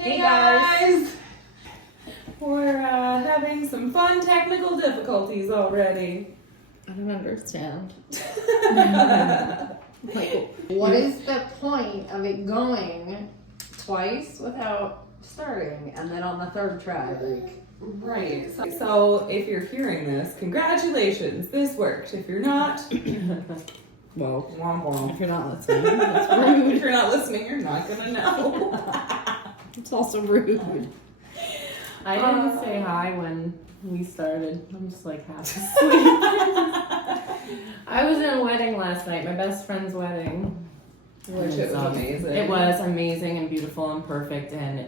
Hey guys! We're having some fun technical difficulties already. I don't understand. Like, what is the point of it going twice without starting and then on the third try? Like, Right. So if you're hearing this, congratulations, this worked. If you're not, Well, womp womp. if you're not listening, that's rude. If you're not listening, you're not gonna know. It's also rude. I didn't say hi when we started. I'm just like half asleep. I was in a wedding last night, my best friend's wedding. Which it was amazing. It was amazing and beautiful and perfect, and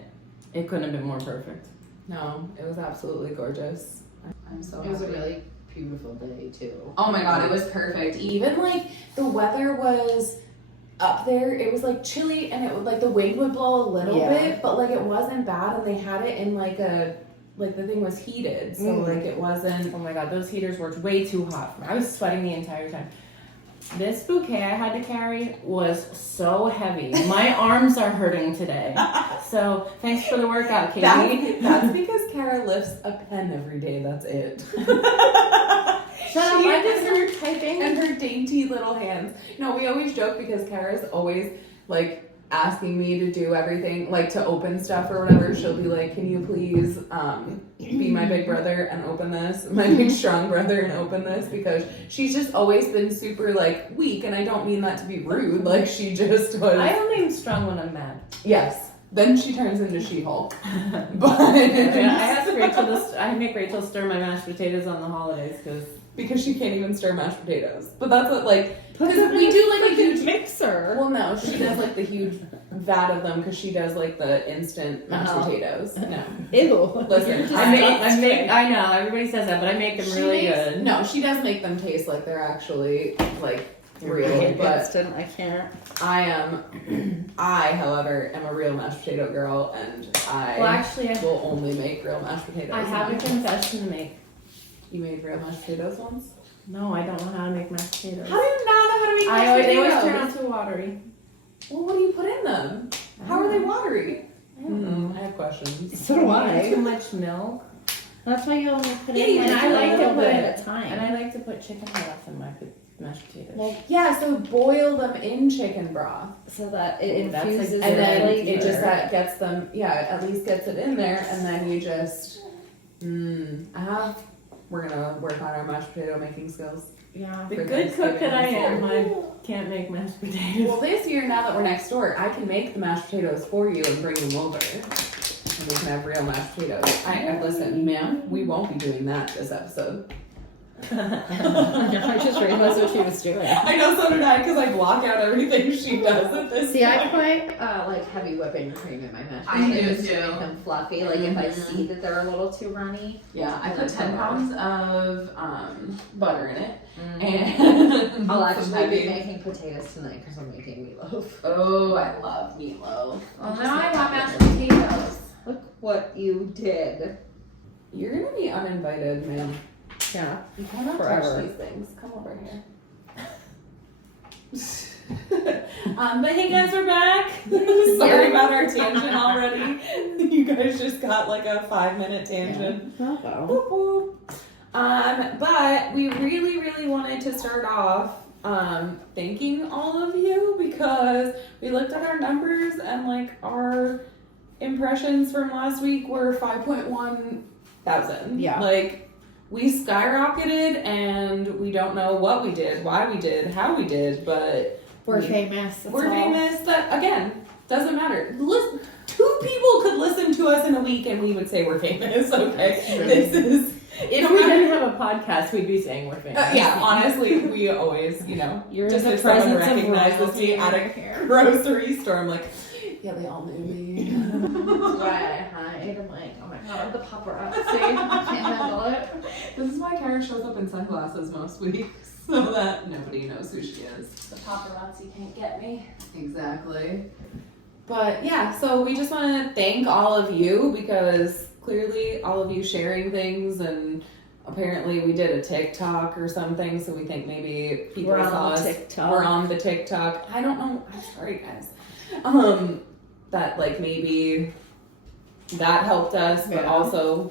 it couldn't have been more perfect. No, it was absolutely gorgeous. I'm so it was a happy. really beautiful day too. Oh my god, it was perfect. Even like the weather was up there. It was like chilly and it would like the wind would blow a little Yeah. bit, but like it wasn't bad and they had it in like a like the thing was heated. So like it wasn't Oh my god, those heaters worked way too hot for me. I was sweating the entire time. This bouquet I had to carry was so heavy. My arms are hurting today. So thanks for the workout, Katie. that's because Kara lifts a pen every day, that's it. Shut up, I just and started typing. and her dainty little hands. No, we always joke because Kara's always like asking me to do everything, like to open stuff or whatever. She'll be like, "Can you please be my big brother and open this, my big strong brother and open this?" Because she's just always been super like weak, and I don't mean that to be rude. Like she just was. I only am strong when I'm mad. Yes. Then she turns into She-Hulk. But I make Rachel stir my mashed potatoes on the holidays because because she can't even stir mashed potatoes. But that's what like Put because them we in do like a freaking huge mixer. Well, no, she does like the huge vat of them because she does like the instant mashed potatoes. No, Ew. listen, I know everybody says that, but I make them she really makes- good. No, she does make them taste like they're actually like real. But Instant, I can't. I, however, am a real mashed potato girl, and Well, I actually, will only make real mashed potatoes. I have a confession to make. You made real mashed potatoes once? No, I don't know how to make mashed potatoes. How do you not know how to make mashed They always potatoes? turn out too watery. Well, what do you put in them? How are they watery? I don't know. I have questions. So do I. Too much milk, That's why you only put Yeah, in and like I a like to little put- bit at a time. and I like to put chicken broth in my mashed potatoes. Yeah, so boil them in chicken broth. so that it That's infuses like- And the then flavor. it just that gets them, at least gets it in there, and then you just, we're gonna work on our mashed potato making skills. Yeah, For the good cook that I am, Thanksgiving. I can't make mashed potatoes. Well, this year, now that we're next door, I can make the mashed potatoes for you and bring them over. And we can have real mashed potatoes. I listen, ma'am, we won't be doing that this episode. I just realized what she was doing. I know, so did I, because I block out everything she does at this See, I point. put like heavy whipping cream in my mashed I do potatoes to too. make them fluffy. Like if I see that they're a little too runny. Yeah, I put That's 10 how pounds of butter in it. Mm-hmm. And I'll some actually be heavy- making potatoes tonight because I'm making meatloaf. Oh, I love meatloaf. Well, now I want mashed potatoes. Look what you did. You're gonna be uninvited, man. Yeah. You cannot Forever. touch these things. Come over here. But hey guys, we're back. Sorry about our tangent already. You guys just got like a 5-minute tangent. Oh, well. Whoop, whoop. But we really, really wanted to start off thanking all of you because we looked at our numbers and like our impressions from last week were 5.1 thousand. Yeah. Like we skyrocketed and we don't know what we did, why we did, how we did, but We're famous. That's we're all. famous. That again doesn't matter. Listen, 2 people could listen to us in a week and we would say we're famous. Okay, True. this is. If we didn't have a podcast, we'd be saying we're famous. Yeah, honestly, we always, You're just the if someone presence of recognizes royalty me at in a your hair. grocery store, I'm like, yeah, they all knew me. That's why I hide. I'm like, oh my god, the paparazzi. I can't handle it. This is why Karen shows up in sunglasses most weeks, so that nobody knows who she is. The paparazzi can't get me. Exactly. But yeah, so we just want to thank all of you because clearly all of you sharing things, and apparently we did a TikTok or something, so we think maybe people We're saw on the us. TikTok. We're on the TikTok. I don't know. I'm sorry, guys. That like maybe that helped us, but Yeah. also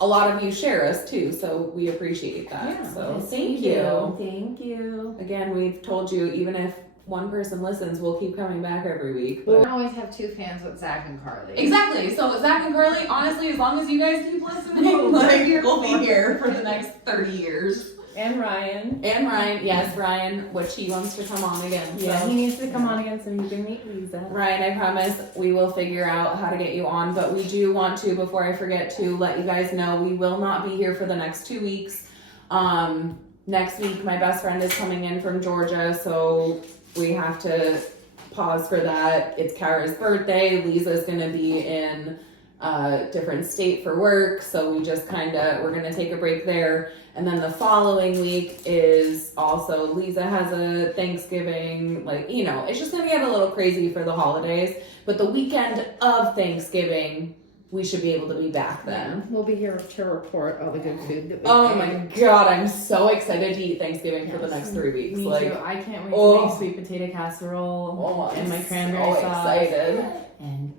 a lot of you share us too, so we appreciate that. Yeah. So Yes, thank we you. do. Thank you. Again, we've told you, even if one person listens, we'll keep coming back every week. We But always have 2 fans with Zach and Carly. exactly. So Zach and Carly, honestly, as long as you guys keep listening, like we'll be here for the next 30 years. And Ryan. And Ryan, yes, Ryan, which he wants to come on again. Yeah, So. he needs to come on again so he can meet Lisa. Ryan, I promise we will figure out how to get you on, but we do want to, before I forget, to let you guys know we will not be here for the next 2 weeks. Next week, my best friend is coming in from Georgia, so we have to pause for that. It's Kara's birthday. Lisa's gonna be in a different state for work, so we're gonna take a break there. And then the following week is also Lisa has a Thanksgiving, it's just gonna get a little crazy for the holidays. But the weekend of Thanksgiving, we should be able to be back then. We'll be here to report all the good food that we Oh ate. my god, I'm so excited to eat Thanksgiving for the next 3 weeks. Me Like, too. I can't wait oh. to make sweet potato casserole oh, I'm and my cranberry so sauce excited. and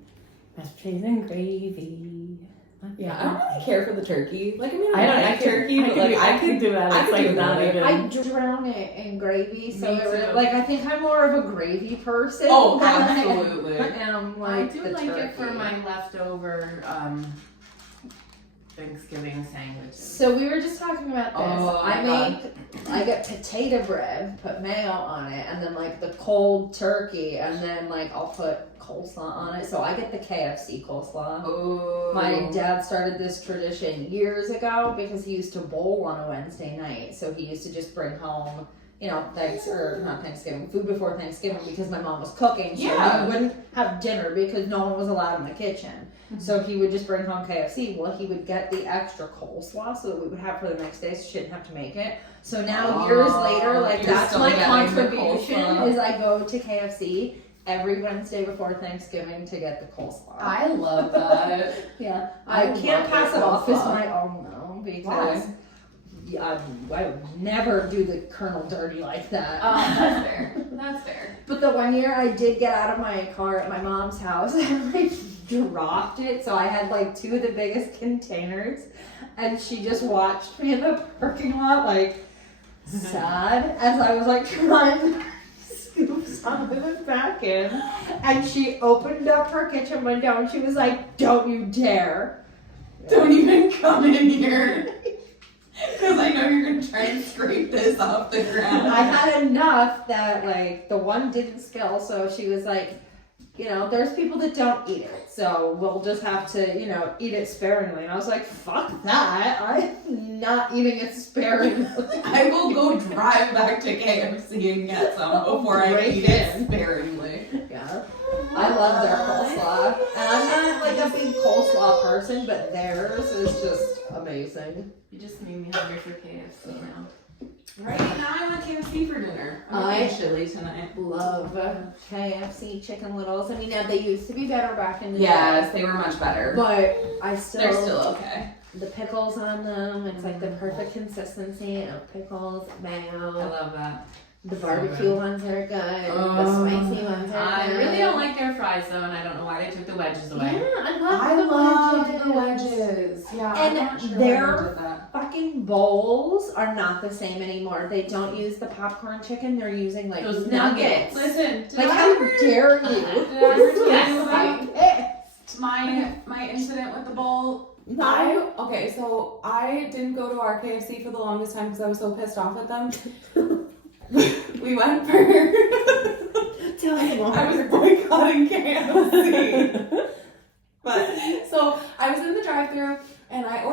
mashed potatoes and gravy. Yeah, I don't really care for the turkey. I I like don't. turkey, but I could do that. I It's could like do not that. even. I drown it in gravy, so Me it would, too. I think I'm more of a gravy person. Oh, than I absolutely. am I like do the like it for turkey. my leftover Thanksgiving sandwiches. So we were just talking about this. Oh, my I get potato bread, put mayo on it, and then the cold turkey, and then I'll put coleslaw on it. So I get the KFC coleslaw. Oh. My dad started this tradition years ago because he used to bowl on a Wednesday night. So he used to just bring home, not Thanksgiving, food before Thanksgiving because my mom was cooking. So Yeah. we wouldn't have dinner because no one was allowed in the kitchen. So he would just bring home KFC. Well, he would get the extra coleslaw so that we would have for the next day so she didn't have to make it. So now years later, you're that's still my getting the contribution coleslaw. is I go to KFC every Wednesday before Thanksgiving to get the coleslaw. I love that. Yeah, I I can't love pass the it off as coleslaw. my own though because I would never do the Colonel dirty like that. That's fair. That's fair. But the one year I did get out of my car at my mom's house and I dropped it, so I had 2 of the biggest containers, and she just watched me in the parking lot sad as I was trying to scoop some of it back in, and she opened up her kitchen window and she was like, "Don't you dare." Don't even come in here. Because I know you're going to try and scrape this off the ground. I had enough that the one didn't spill, so she was like, there's people that don't eat it, so we'll just have to, eat it sparingly. And I was like, fuck that, I'm not eating it sparingly. I will go drive back to KFC and get some before I Break eat it. it sparingly. Yeah, I love their coleslaw, and I'm not a big coleslaw person, but theirs is just amazing. You just made me hungry for KFC now. Right now I want KFC for dinner. I'm I- eating chili tonight. Love KFC Chicken Littles. I mean, yeah, they used to be better back in the Yes, day, they were much better. but I They're still okay. the pickles on them. It's the perfect consistency of pickles, I mayo. love that. The barbecue ones are good. The spicy ones are I good. really don't like their fries though, and I don't know why they took the wedges away. Yeah, I I love love the wedges. Yeah, And I'm not sure they're- why they did that. Fucking bowls are not the same anymore. They don't use the popcorn chicken. They're using Those nuggets. Listen, Did Like I how ever- dare you? Did I ever tell you Yes, about I'm pissed. my incident with the bowl? So I didn't go to our KFC for the longest time because I was so pissed off at them. We went for. Tell me more. I was boycotting KFC. But so I was in the drive-thru and I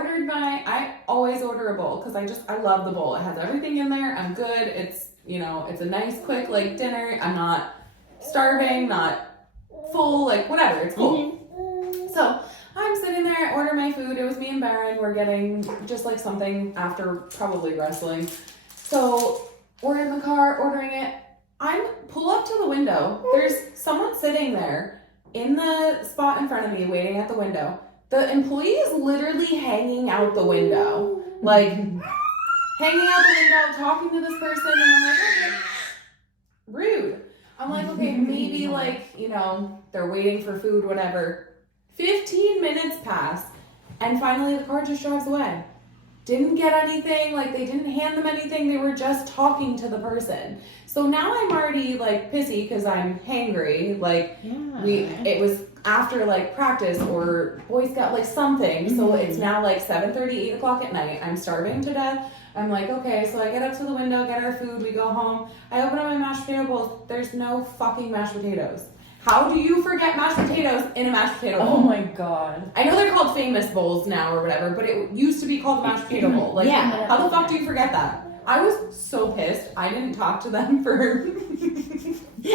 always order a bowl because I love the bowl. It has everything in there. I'm good. It's it's a nice quick dinner. I'm not starving, not full, whatever. It's cool. So I'm sitting there, I order my food. It was me and Baron. We're getting just something after probably wrestling. So we're in the car ordering it. Pull up to the window. There's someone sitting there in the spot in front of me waiting at the window. The employee is literally hanging out the window. Hanging out the window, talking to this person, and I'm like, okay, rude. I'm like, okay, maybe they're waiting for food, whatever. 15 15 minutes pass, and finally the car just drives away. Didn't get anything, like they didn't hand them anything, they were just talking to the person. So now I'm already like pissy because I'm hangry. Like it was after like practice or Boy Scout, like something. So it's now like 7:30, 8 o'clock at night. I'm starving to death. I'm like, okay, so I get up to the window, get our food, we go home. I open up my mashed potato bowl. There's no fucking mashed potatoes. How do you forget mashed potatoes in a mashed potato bowl? Oh my god. I know they're called famous bowls now or whatever, but it used to be called the mashed potato bowl. Like, Yeah. how the fuck do you forget that? I was so pissed. I didn't talk to them for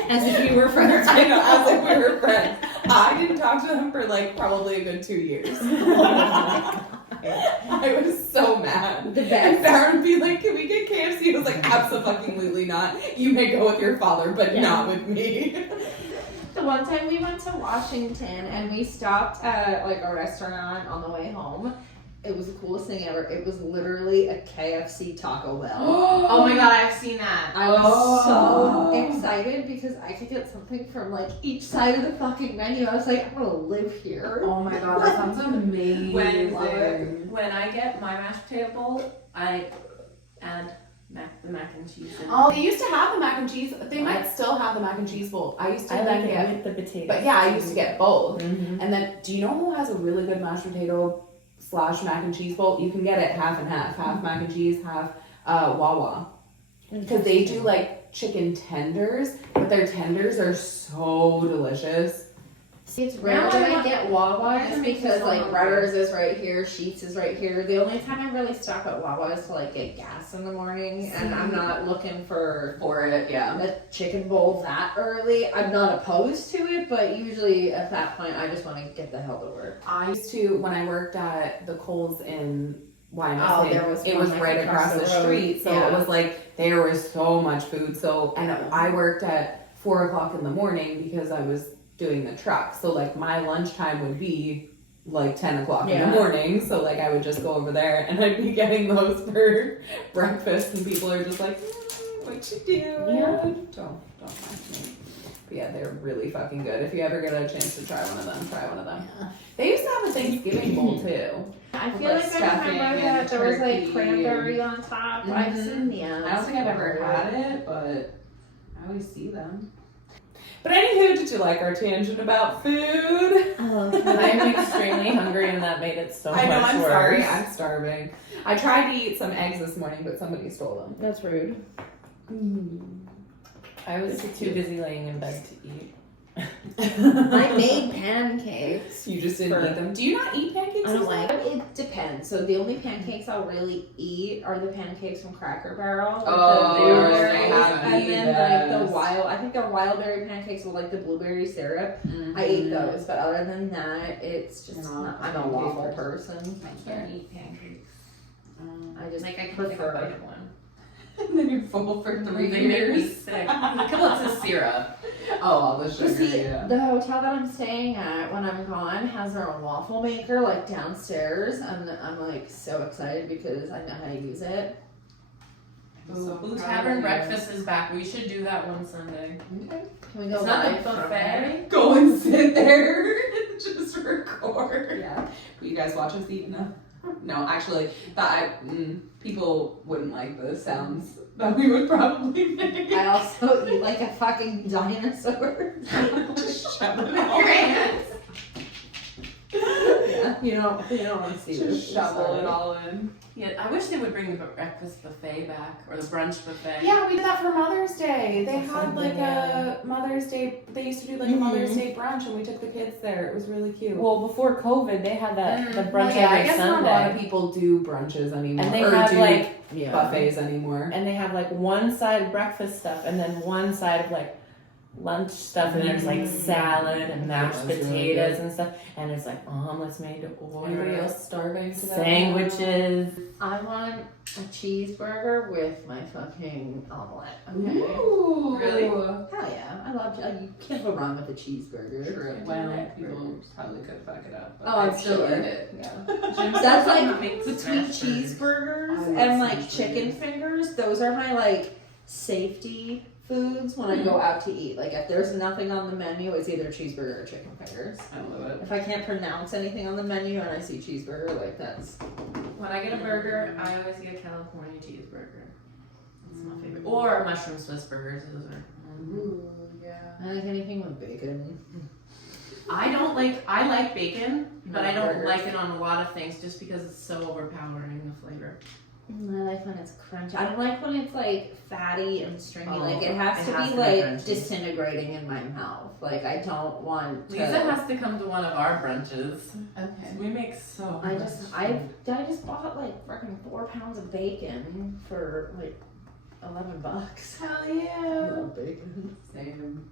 As if you were friends. I know, as if we were friends. I didn't talk to them for like probably a good 2 years. I was so mad. The And best. Farron would be like, "Can we get KFC?" I was like, "Absolutely not. You may go with your father, but not with me." The one time we went to Washington and we stopped at like a restaurant on the way home. It was the coolest thing ever. It was literally a KFC Taco Bell. Oh my god, I've seen that. I was so excited because I could get something from like each side of the fucking menu. I was like, I'm gonna live here. Oh my god, that sounds amazing. When I get my mashed potato bowl, I add the mac and cheese in. Oh, they used to have the mac and cheese. They might still have the mac and cheese bowl. I used to I then like get, it with the potatoes. but yeah, I used to get both. Mm-hmm. And then, do you know who has a really good mashed potato / mac and cheese bowl? You can get it half and half mac and cheese, half Wawa. Because they do like chicken tenders, but their tenders are so delicious. See, it's rare that I get Wawa just because like Rudders is right here, Sheetz is right here. The only time I really stop at Wawa is to like get gas in the morning, and I'm not looking for it, yeah. a chicken bowl that early. I'm not opposed to it, but usually at that point I just want to get the hell to work. I used to, when I worked at the Kohl's in YMCA, Oh, there was it one, was like, right across the road. street, so Yeah. it was like there was so much food. So, and I worked at 4 o'clock in the morning because I was doing the truck. So like my lunchtime would be like 10 o'clock in the morning. So like I would just go over there and I'd be getting those for breakfast, and people are just like, what you doing? Yeah. Don't ask me. But yeah, they're really fucking good. If you ever get a chance to try one of them, try one of them. They used to have a Thanksgiving bowl too. I feel Like like I stuffing remember and that there was like turkey cranberry on top. I've seen the I don't think I've ever had it, but I always see them. But anywho, did you like our tangent about food? I'm extremely hungry, and that made it so I know, much I'm worse. sorry, I'm starving. I tried to eat some eggs this morning, but somebody stole them. That's rude. I was too busy laying in bed to eat. I made pancakes. You just didn't eat them. Do you not eat pancakes? I don't like it. Depends. So the only pancakes I'll really eat are the pancakes from Cracker Barrel. with Oh, the blueberries, I have and eaten then like those. I think the wild berry pancakes with like the blueberry syrup. I ate those, but other than that, it's just No, not, I'm a pancake waffle person. person. I can't eat pancakes. I just Like I can take a prefer. bite of one. And then you're full for They 3 make me years. sick. Well, it's a syrup. Oh, all the But sugar, see, yeah. the hotel that I'm staying at when I'm gone has their own waffle maker like downstairs, and I'm like so excited because I know how to use it. Blue Tavern breakfast is back. We should do that one Sunday. Okay. Can we go It's not live a from buffet. there? Go and sit there and just record. Yeah. Will you guys watch us eat? No, actually, people wouldn't like the sounds that we would probably make. I also eat like a fucking dinosaur. Just shove it With all your in. hands. Yeah, you don't want to see this. Just shovel it all in. Yeah, I wish they would bring the breakfast buffet back or the brunch buffet. Yeah, we did that for Mother's Day. They had Something, like yeah. a Mother's Day. They used to do like a Mother's Day brunch, and we took the kids there. It was really cute. Well, before COVID, they had the brunch Well, yeah, I every guess Sunday. not a lot of people do brunches anymore, And they or have do like buffets anymore. and they have like one side breakfast stuff, and then one side of like lunch stuff, and there's like salad and mashed That's really potatoes and stuff, and there's like omelets made to Anybody order, else starving? to that? sandwiches. I want a cheeseburger with my fucking omelet. Okay. Ooh, Really? Hell yeah, I love. You can't go wrong with a cheeseburger. True. Well, people probably could fuck it up. But Oh, I'm I'd still sure. eat it. Yeah. That's like Makes between smash burgers. cheeseburgers I love and like smash chicken burgers. fingers. Those are my like safety foods when I go out to eat. Like if there's nothing on the menu, it's either cheeseburger or chicken fingers. I love it. If I can't pronounce anything on the menu and I see cheeseburger, like that's When I get a burger, I always get a California cheeseburger. That's my favorite. Or mushroom Swiss burgers. Those are. Ooh, yeah. I like anything with bacon. I like bacon, but I don't Burgers. like it on a lot of things just because it's so overpowering the flavor. I like when it's crunchy. I don't like when it's like fatty and stringy. Oh, like it has it to has be to be like crunchy. disintegrating in my mouth. Like I don't want to. Lisa has to come to one of our brunches. Okay. We make so I much. just bought like freaking 4 pounds of bacon for like $11. Hell I yeah. love bacon. Same.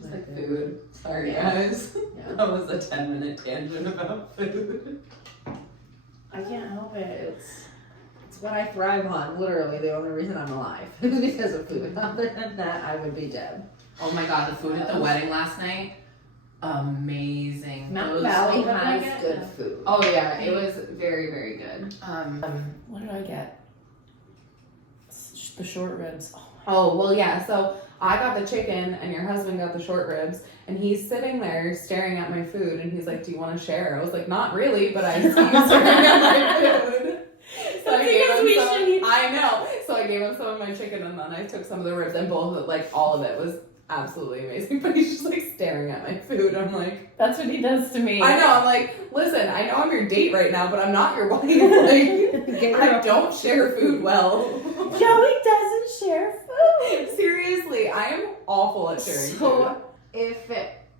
Just Like like food. Sorry, Yeah. guys. Yeah. That was a 10-minute tangent about food. I can't help it. It's what I thrive on. Literally, the only reason I'm alive is because of food. Other than that, I would be dead. Oh my god, the food at the wedding last night, amazing. Mountain Those- Valley what did I has get? good food. Oh yeah, it was very, very good. What did I get? The short ribs. Oh, well, yeah, so I got the chicken and your husband got the short ribs, and he's sitting there staring at my food, and he's like, do you want to share? I was like, not really, but I see you staring at my food. So I gave because him we some, should eat- I know. So I gave him some of my chicken, and then I took some of the ribs, and both of it, all of it was absolutely amazing, but he's just staring at my food. I'm like, That's what he does to me. I know, I'm like, listen, I know I'm your date right now, but I'm not your wife. I don't share food well. Joey doesn't share food. Seriously, I am awful at sharing food. So, if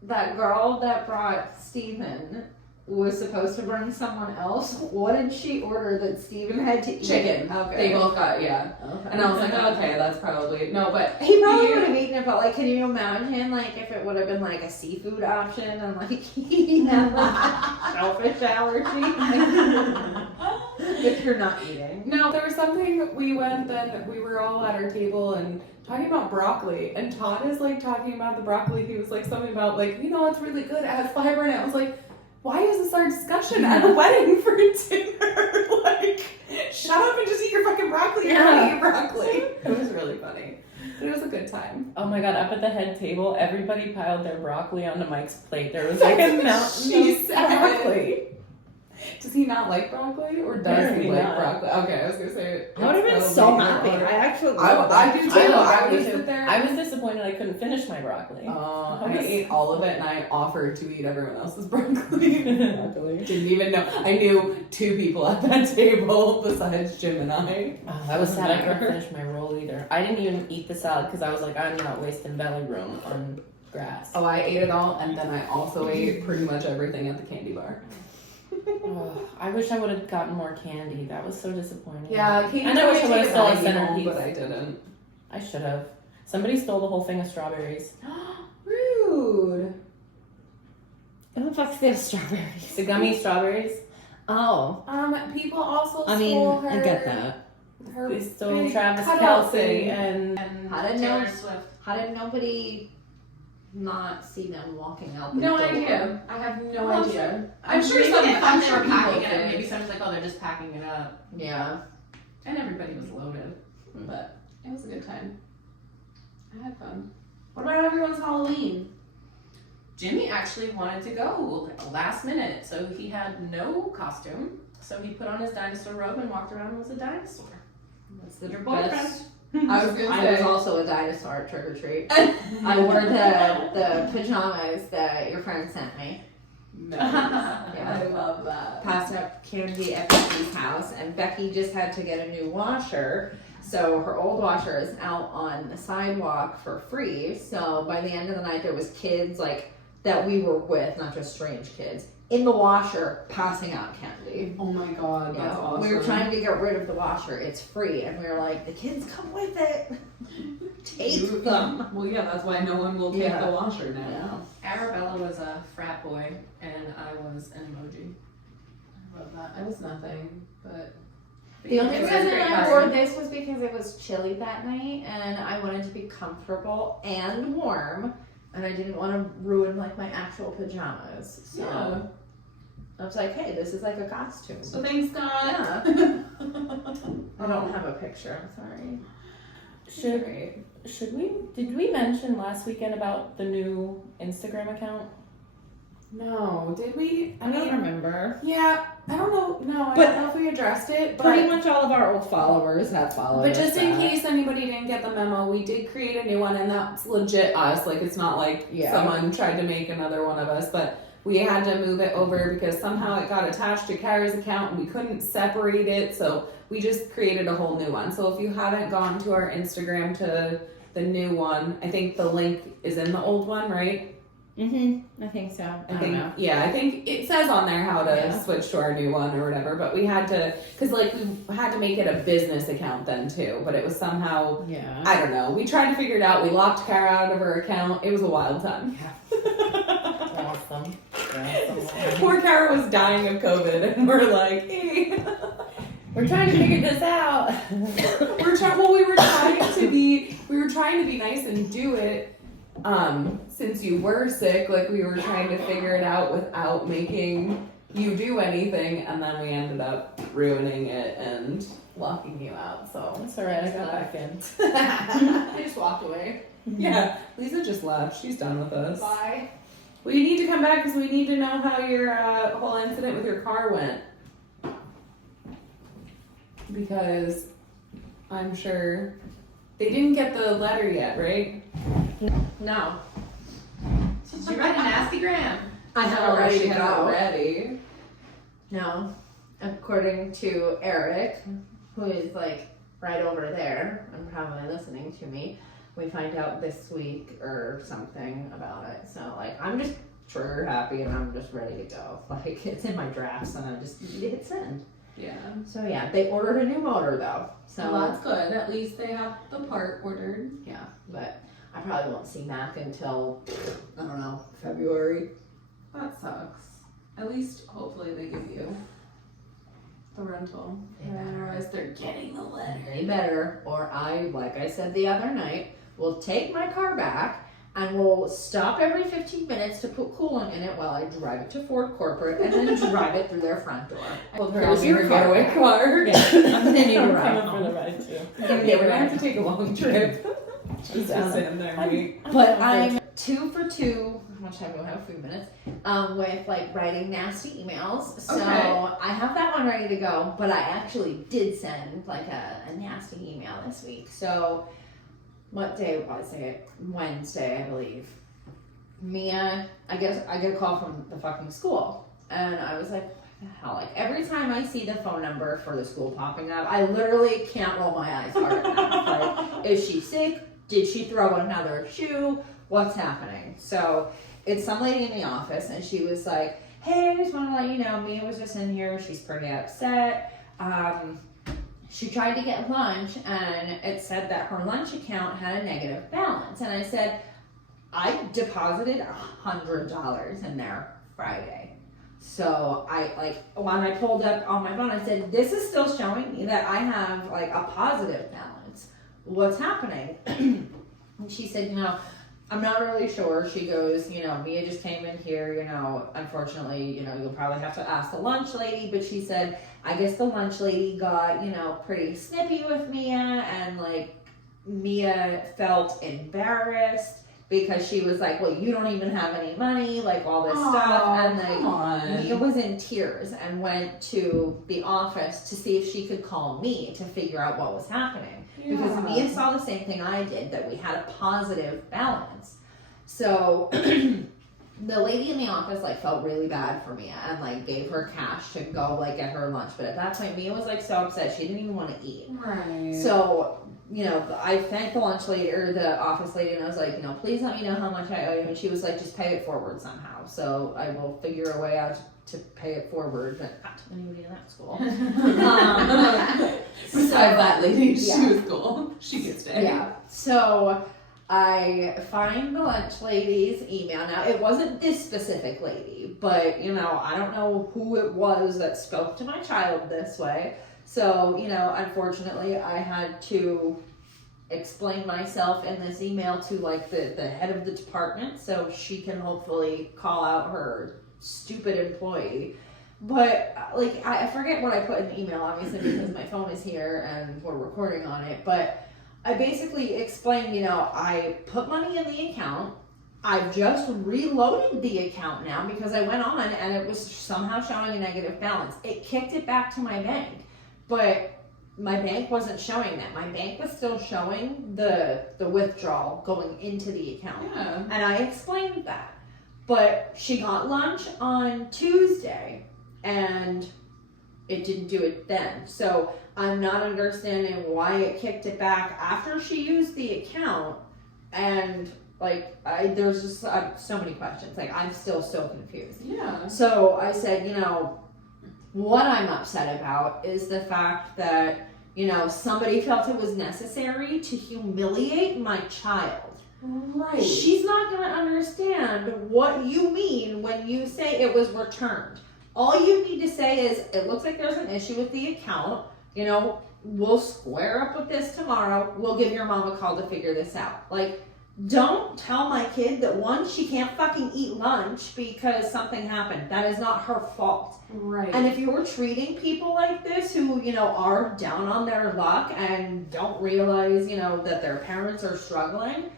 that girl that brought Steven was supposed to bring someone else, what did she order that Steven had to eat? Chicken. Okay. They both got, yeah. Okay. And I was like, okay, that's probably, no, but He probably You- would have eaten it, but can you imagine if it would have been a seafood option and he had shellfish allergy? If you're not eating. no, there was something, we were all at our table and talking about broccoli, and Todd is talking about the broccoli, he was something about it's really good, it has fiber in it. I was like, why is this our discussion at a wedding for dinner? Shut up and just eat your fucking broccoli. You're gonna eat your broccoli. It was really funny. But it was a good time. Oh my god, up at the head table, everybody piled their broccoli onto Mike's plate. There was a mountain She of said. broccoli. Does he not like broccoli, or does Apparently he like not. broccoli? Okay, I was gonna say. I would have been it's so probably happy. not. I actually I love do too. I love I broccoli would too. sit there. I was disappointed I couldn't finish my broccoli. I ate all of it, and I offered to eat everyone else's broccoli. Didn't even know. I knew 2 people at that table besides Jim and I. Oh, I was sad I couldn't finish my roll either. I didn't even eat the salad because I was like, I'm not wasting belly room on grass. Oh, I ate it all, and then I also ate pretty much everything at the candy bar. Oh, I wish I would have gotten more candy. That was so disappointing. Yeah, Katie And I told wish me I to would've take stole a baggie home, centerpiece. but I didn't. I should have. Somebody stole the whole thing of strawberries. Rude. Who the fuck's this strawberries? The gummy strawberries. Oh. People also I mean, stole her. I get that. Her They stole big Travis cutout Kelce thing. and And How did Taylor no- Swift. How did nobody not see them walking out the No door? idea. I have no Well, idea. I'm sure they I'm thought they sure were people packing it. did. Maybe someone's like, oh, they're just packing it up. Yeah. And everybody was loaded. But it was a good time. I had fun. What about everyone's Halloween? Jimmy actually wanted to go last minute, so he had no costume. So he put on his dinosaur robe and walked around as a dinosaur. That's the Your best. boyfriend. I was gonna I was say. also a dinosaur at trick or treat. I wore the pajamas that your friend sent me. Nice. I love that. Passed up candy at Becky's house, and Becky just had to get a new washer. So her old washer is out on the sidewalk for free. So by the end of the night, there was kids that we were with, not just strange kids, in the washer passing out candy. Oh my god, that's awesome. We were trying to get rid of the washer. It's free, and we were like, the kids come with it. Take them. Well, yeah, that's why no one will take Yeah. the washer now. Yeah. Arabella was a frat boy, and I was an emoji. I love that. I was nothing, but The only It was reason great I costume. wore this was because it was chilly that night, and I wanted to be comfortable and warm, and I didn't want to ruin my actual pajamas. So yeah. I was like, hey, this is like a costume. So thanks, God. Yeah. I don't have a picture. I'm sorry. Did we mention last weekend about the new Instagram account? No, did we? I don't remember. Yeah, I don't know. No, I But don't know if we addressed it. But Pretty much all of our old followers have followed But us just in back. case anybody didn't get the memo, we did create a new one, and that's legit us. Like, it's not like Yeah. someone tried to make another one of us, but we had to move it over because somehow it got attached to Kara's account and we couldn't separate it, so we just created a whole new one. So if you haven't gone to our Instagram to the new one, I think the link is in the old one, right? I think so. I don't know. I think it says on there how to Yeah. switch to our new one or whatever, but we had to, cause like we had to make it a business account then too, but it was somehow, Yeah. I don't know, we tried to figure it out, we locked Kara out of her account, it was a wild time. Awesome. Poor Kara was dying of COVID and we're like, hey. We're trying to figure this out. we were trying to be nice and do it, since you were sick, like we were trying to figure it out without making you do anything, and then we ended up ruining it and locking you out, so. That's alright, I got back in. I just walked away. Yeah, Lisa just left, she's done with us. Bye. Well, you need to come back because we need to know how your whole incident with your car went. Because I'm sure they didn't get the letter yet, right? No. Did you write a nasty gram? I have it ready she to has go. it ready. No. According to Eric, who is like right over there and probably listening to me, we find out this week or something about it. So like I'm just trigger happy and I'm just ready to go. Like it's in my drafts and I just need to hit send. Yeah. So yeah, they ordered a new motor though. So Well, that's good. At least they have the part ordered. yeah, but I probably won't see Mac until I don't know, February. That sucks. At least, hopefully, they give you the rental. They better. Otherwise, they're getting the letter. They better, or I, like I said the other night, will take my car back and will stop every 15 minutes to put coolant in it while I drive it to Ford Corporate and then drive it through their front door. Well, Here's her your getaway car. Yeah, I'm gonna need a I'm ride coming for the home. ride too. Yeah, we're gonna have to take a long trip. Just to sit in there and wait. But I'm 2 for 2. How much time do I have? A few minutes. With like writing nasty emails. So Okay. I have that one ready to go. But I actually did send like a nasty email this week. So what day was it? Wednesday, I believe. Mia, I get a call from the fucking school, and I was like, what the hell? Like every time I see the phone number for the school popping up, I literally can't roll my eyes hard enough. Like, is she sick? Did she throw another shoe? What's happening? So it's some lady in the office, and she was like, hey, I just want to let you know, Mia was just in here. She's pretty upset. She tried to get lunch, and it said that her lunch account had a negative balance. And I said, I deposited $100 in there Friday. So when I pulled up on my phone, I said, this is still showing me that I have like a positive balance. What's happening? And she said, I'm not really sure. She goes, Mia just came in here, unfortunately, you'll probably have to ask the lunch lady. But she said, I guess the lunch lady got, pretty snippy with Mia, and like Mia felt embarrassed because she was like, well, you don't even have any money, like all this stuff. And Come on. Mia was in tears and went to the office to see if she could call me to figure out what was happening. Because Mia saw the same thing I did, that we had a positive balance. So the lady in the office like felt really bad for Mia and like gave her cash to go like get her lunch. But at that point, Mia was like so upset she didn't even want to eat. Right. So, I thanked the lunch lady or the office lady, and I was like, please let me know how much I owe you. And she was like, just pay it forward somehow. So I will figure a way out to pay it forward, but not to anybody in that school. Besides that lady, she yeah. was cool. She could stay. Yeah. So I find the lunch lady's email. Now, it wasn't this specific lady, but, I don't know who it was that spoke to my child this way. So, unfortunately, I had to explain myself in this email to, like, the head of the department so she can hopefully call out her stupid employee. But, I forget what I put in the email, obviously, because my phone is here and we're recording on it. But I basically explained, I put money in the account. I've just reloaded the account now because I went on and it was somehow showing a negative balance. It kicked it back to my bank, but my bank wasn't showing that. My bank was still showing the withdrawal going into the account. Yeah. And I explained that. But she got lunch on Tuesday and it didn't do it then. So I'm not understanding why it kicked it back after she used the account. And there's just so many questions. I'm still so confused. Yeah. So I said, what I'm upset about is the fact that, somebody felt it was necessary to humiliate my child. Right. She's not going to understand what you mean when you say it was returned. All you need to say is, it looks like there's an issue with the account. We'll square up with this tomorrow. We'll give your mom a call to figure this out. Don't tell my kid that, one, she can't fucking eat lunch because something happened. That is not her fault. Right. And if you're treating people like this who, are down on their luck and don't realize, that their parents are struggling,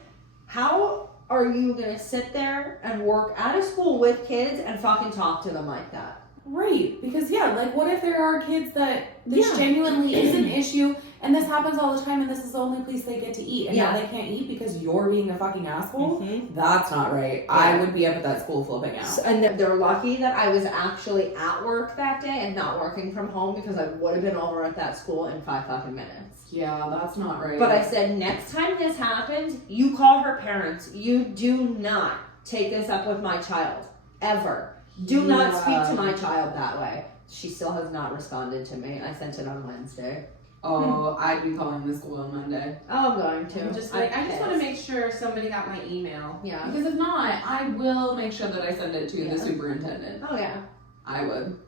how are you going to sit there and work at a school with kids and fucking talk to them like that? Right, because what if there are kids that this Yeah. genuinely is an issue, and this happens all the time, and this is the only place they get to eat, and Yeah. now they can't eat because you're being a fucking asshole? Mm-hmm. That's not right. I would be up at that school flipping out. And they're lucky that I was actually at work that day and not working from home because I would have been over at that school in 5 fucking minutes. Yeah, that's not right. But I said, next time this happens, you call her parents. You do not take this up with my child. Ever. Do not speak to my child that way. She still has not responded to me. I sent it on Wednesday. Oh, I'd be calling the school on Monday. Oh, I'm going to. I just want to make sure somebody got my email. Yeah. Because if not, I will make sure that I send it to Yeah. the superintendent. Oh, yeah. I would.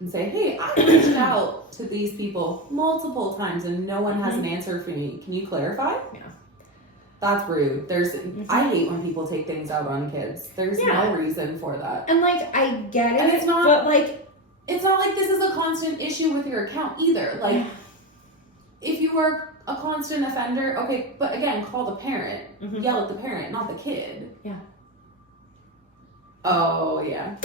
And say, hey, I reached out to these people multiple times, and no one has an answer for me. Can you clarify? Yeah. That's rude. I hate when people take things out on kids. There's Yeah. no reason for that. And, I get it. And it's not- But, It's not like this is a constant issue with your account either. If you are a constant offender, okay, but again, call the parent. Mhm. Yell at the parent, not the kid. Yeah. Oh, yeah.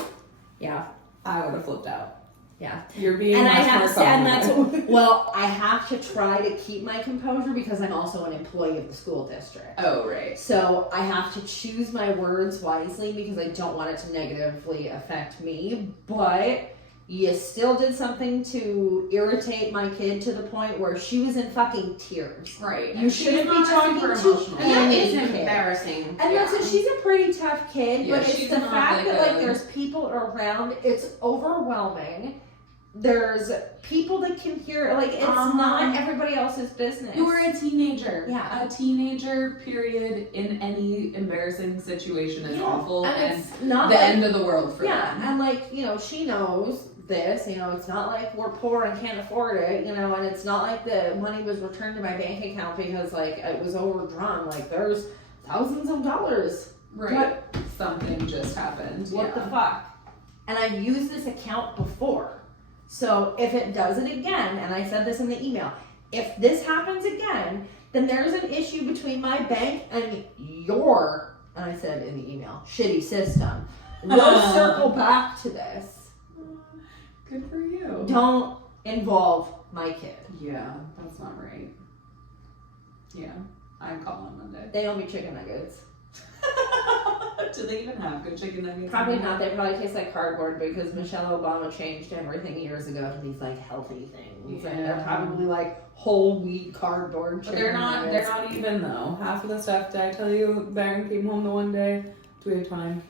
Yeah. I would have flipped out. Yeah. You're being And I much have more to, and calm. that's, well, I have to try to keep my composure because I'm also an employee of the school district. Oh, right. So I have to choose my words wisely because I don't want it to negatively affect me. But you still did something to irritate my kid to the point where she was in fucking tears. Right. You shouldn't be talking super to emotional. And that any is kid. embarrassing. And that's it. She's a pretty tough kid, Yeah, but it's she's the not fact like that a- there's people around. It's overwhelming. There's people that can hear. It's not everybody else's business. You were a teenager. Yeah. A teenager, period, in any embarrassing situation is Yeah. awful and and it's not the like, end of the world for yeah, them. and she knows this. It's not like we're poor and can't afford it. And it's not like the money was returned to my bank account because it was overdrawn. There's thousands of dollars. Right. Something just happened. What the fuck? And I've used this account before. So if it does it again, and I said this in the email, if this happens again, then there's an issue between my bank and your, and I said in the email, shitty system. We'll circle back to this. Good for you. Don't involve my kid. Yeah, that's not right. Yeah. I'm calling Monday. They owe me chicken nuggets. Do they even have good chicken nuggets? Probably not. They probably taste like cardboard because Michelle Obama changed everything years ago to these healthy things. And they're Yeah. probably whole wheat cardboard But chicken they're not nuggets. even though. Half of the stuff, did I tell you, Baron came home the one day? Do we have time?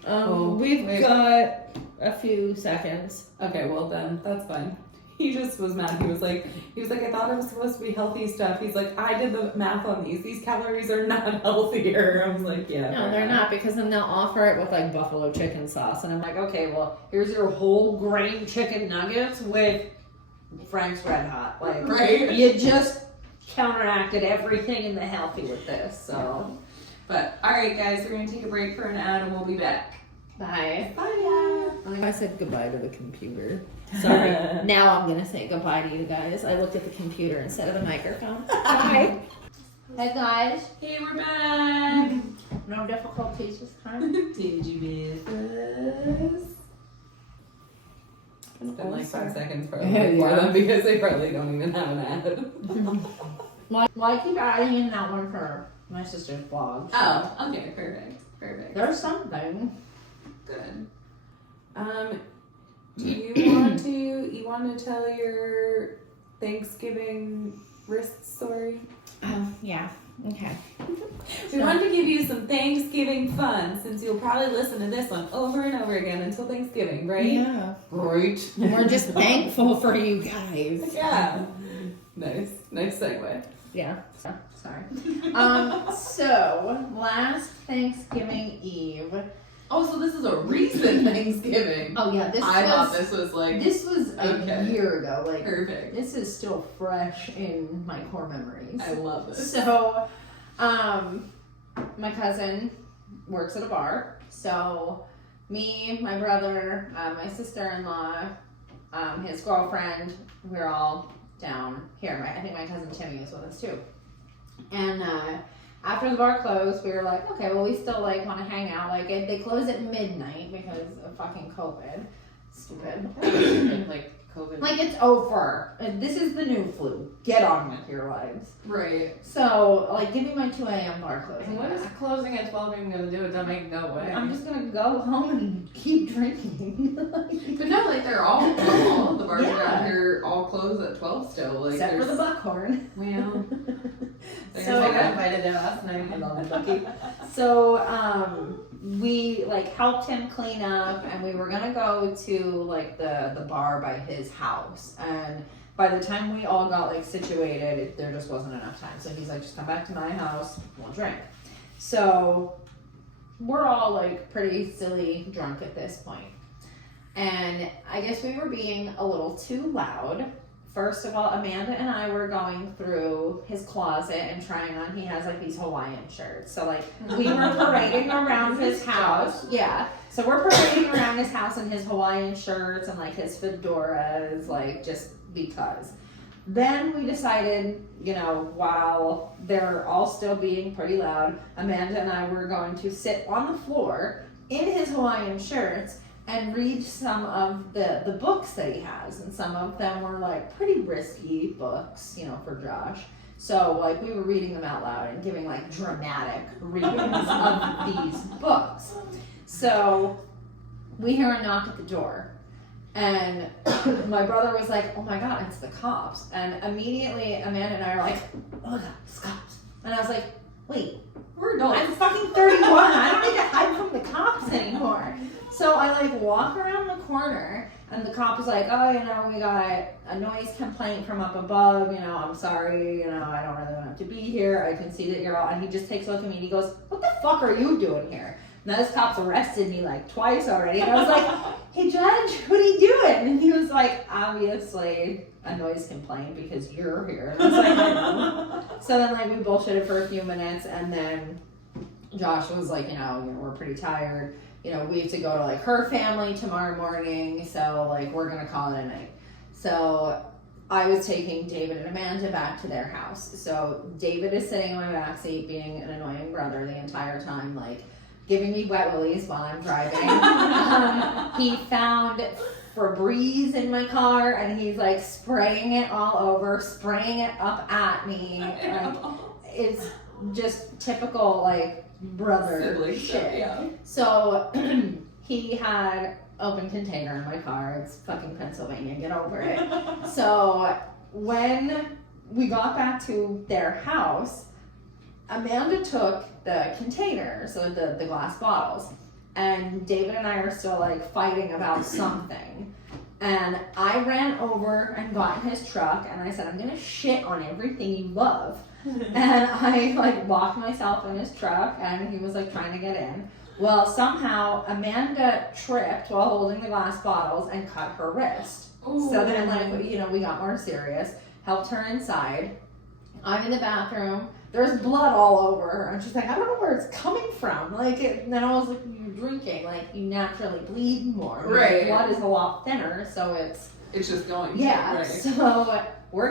We've wait. got a few seconds. Okay, well then, that's fine. He just was mad. He was like, I thought it was supposed to be healthy stuff. He's like, I did the math on these. These calories are not healthier. I was like, yeah. No, they're not, because then they'll offer it with buffalo chicken sauce, and I'm like, Okay, well, here's your whole grain chicken nuggets with Frank's Red Hot. Right. You just counteracted everything in the healthy with this, so. But, alright guys, we're going to take a break for an ad and we'll be back. Bye. Bye. I said goodbye to the computer. Sorry. Now I'm gonna say goodbye to you guys. I looked at the computer instead of the microphone. Bye. Hey guys, Hey, we're back. no difficulties this time. Did you miss us? It's been like 5 seconds Yeah. probably for them because they probably don't even have an ad. Well, I keep adding in that one for my sister's blog. so Oh, okay, perfect. There's something. Good. Do you want to tell your Thanksgiving wrist story? Yeah. Okay. We wanted to give you some Thanksgiving fun since you'll probably listen to this one over and over again until Thanksgiving, right? Yeah. Right. We're just thankful for you guys. Yeah. Nice segue. Yeah. Sorry. So last Thanksgiving Eve. Oh, so this is a recent Thanksgiving. Oh yeah, I thought this was like this was a Okay. year ago. Like perfect. this is still fresh in my core memories. I love this. So, my cousin works at a bar. So, me, my brother, my sister-in-law, his girlfriend, we're all down here. I think my cousin Timmy was with us too. And after the bar closed, we were like, okay, well, we still like want to hang out. Like they close at midnight because of fucking COVID. Stupid. Like COVID. Like it's over. This is the new flu. Get on with your lives. Right. So, like, give me my 2 a.m. bar closing. What is closing at 12 even gonna do? It doesn't make no way. I'm just gonna go home and keep drinking. But no, like they're all of the bars Yeah. around here all close at 12 still. Like Except for there's the Buckhorn. well. So, I got invited there last night. I love it, Bucky. So, we like helped him clean up, and we were gonna go to like the bar by his house. And by the time we all got like situated, there just wasn't enough time. So he's like, just come back to my house, we'll drink. So we're all like pretty silly drunk at this point. And I guess we were being a little too loud. First of all, Amanda and I were going through his closet and trying on, he has like these Hawaiian shirts. So like we were parading around his house. Yeah. So we're parading around his house in his Hawaiian shirts and like his fedoras, like just because. Then we decided, you know, while they're all still being pretty loud, Amanda and I were going to sit on the floor in his Hawaiian shirts and read some of the books that he has. And some of them were like pretty risky books, you know, for Josh. So like we were reading them out loud and giving like dramatic readings of these books. So we hear a knock at the door. And my brother was like, oh my God, it's the cops. And immediately Amanda and I are like, oh my God, it's cops. And I was like, wait, We're adults. I'm fucking 31. I don't need to hide from the cops anymore. So I like walk around the corner and the cop is like, oh, you know, we got a noise complaint from up above. You know, I'm sorry. You know, I don't really want to be here. I can see that you're all, and he just takes a look at me and he goes, what the fuck are you doing here? Now this cop's arrested me like twice already. And I was like, hey Judge, what are you doing? And he was like, obviously a noise complaint because you're here. And I was like, I know. So then like we bullshitted for a few minutes and then Josh was like, you know, we're pretty tired. You know, we have to go to like her family tomorrow morning. So like we're going to call it a night. So I was taking David and Amanda back to their house. So David is sitting in my backseat being an annoying brother the entire time, like giving me wet willies while I'm driving. He found Febreze in my car and he's like spraying it all over, spraying it up at me. Like, it's just typical like brother Sibling shit. stuff, yeah. So he had open container in my car. It's fucking Pennsylvania, get over it. So when we got back to their house, Amanda took the container, so the glass bottles, and David and I are still like fighting about something. And I ran over and got in his truck and I said, I'm gonna shit on everything you love. And I like locked myself in his truck and he was like trying to get in. Well, somehow Amanda tripped while holding the glass bottles and cut her wrist. Ooh. So then like, you know, we got more serious, helped her inside. I'm in the bathroom. there's blood all over her. And she's like, I don't know where it's coming from. Like, and then I was like, you're drinking. Like, you naturally bleed more. Right. Blood is a lot thinner, so it's just going. yeah. Right. So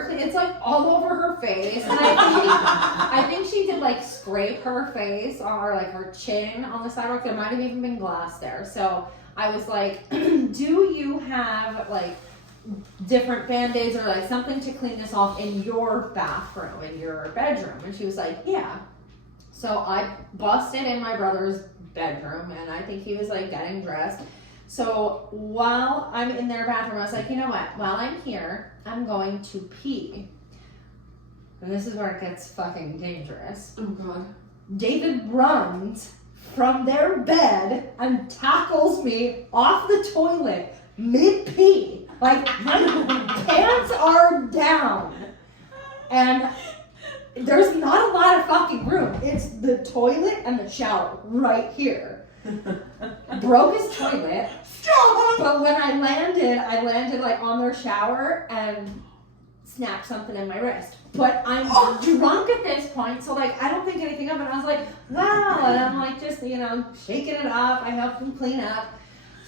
it's like all over her face, and I think she did like scrape her face or like her chin on the sidewalk. There might have even been glass there. So I was like, do you have like different band-aids or like something to clean this off in your bathroom, in your bedroom? And she was like, yeah. So I busted in my brother's bedroom, and I think he was like getting dressed. So while I'm in their bathroom, I was like, you know what? While I'm here, I'm going to pee. And this is where it gets fucking dangerous. Oh god. David runs from their bed and tackles me off the toilet mid-pee. Like, my pants are down. And there's not a lot of fucking room. It's the toilet and the shower right here. Broke his toilet. But when I landed like on their shower and snapped something in my wrist. But I'm drunk at this point, so like I don't think anything of it. I was like, wow, and I'm like just, you know, shaking it off. I helped him clean up.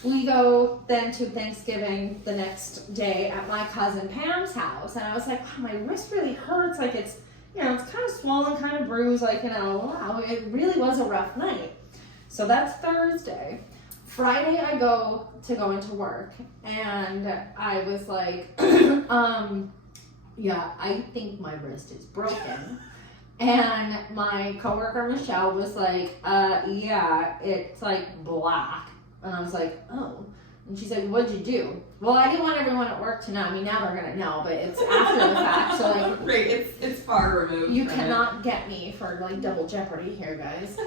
We go then to Thanksgiving the next day at my cousin Pam's house, and I was like, oh, my wrist really hurts. Like it's, you know, it's kind of swollen, kind of bruised. Like, you know, wow, it really was a rough night. So that's Thursday. Friday I go into work, and I was like, yeah, I think my wrist is broken. And my coworker Michelle was like, yeah, it's like black. And I was like, oh. And she's like, what'd you do? Well, I didn't want everyone at work to know. I mean, now they're gonna know, but it's after the fact, so like, Right, it's far removed. you from cannot get me for like double jeopardy here, guys.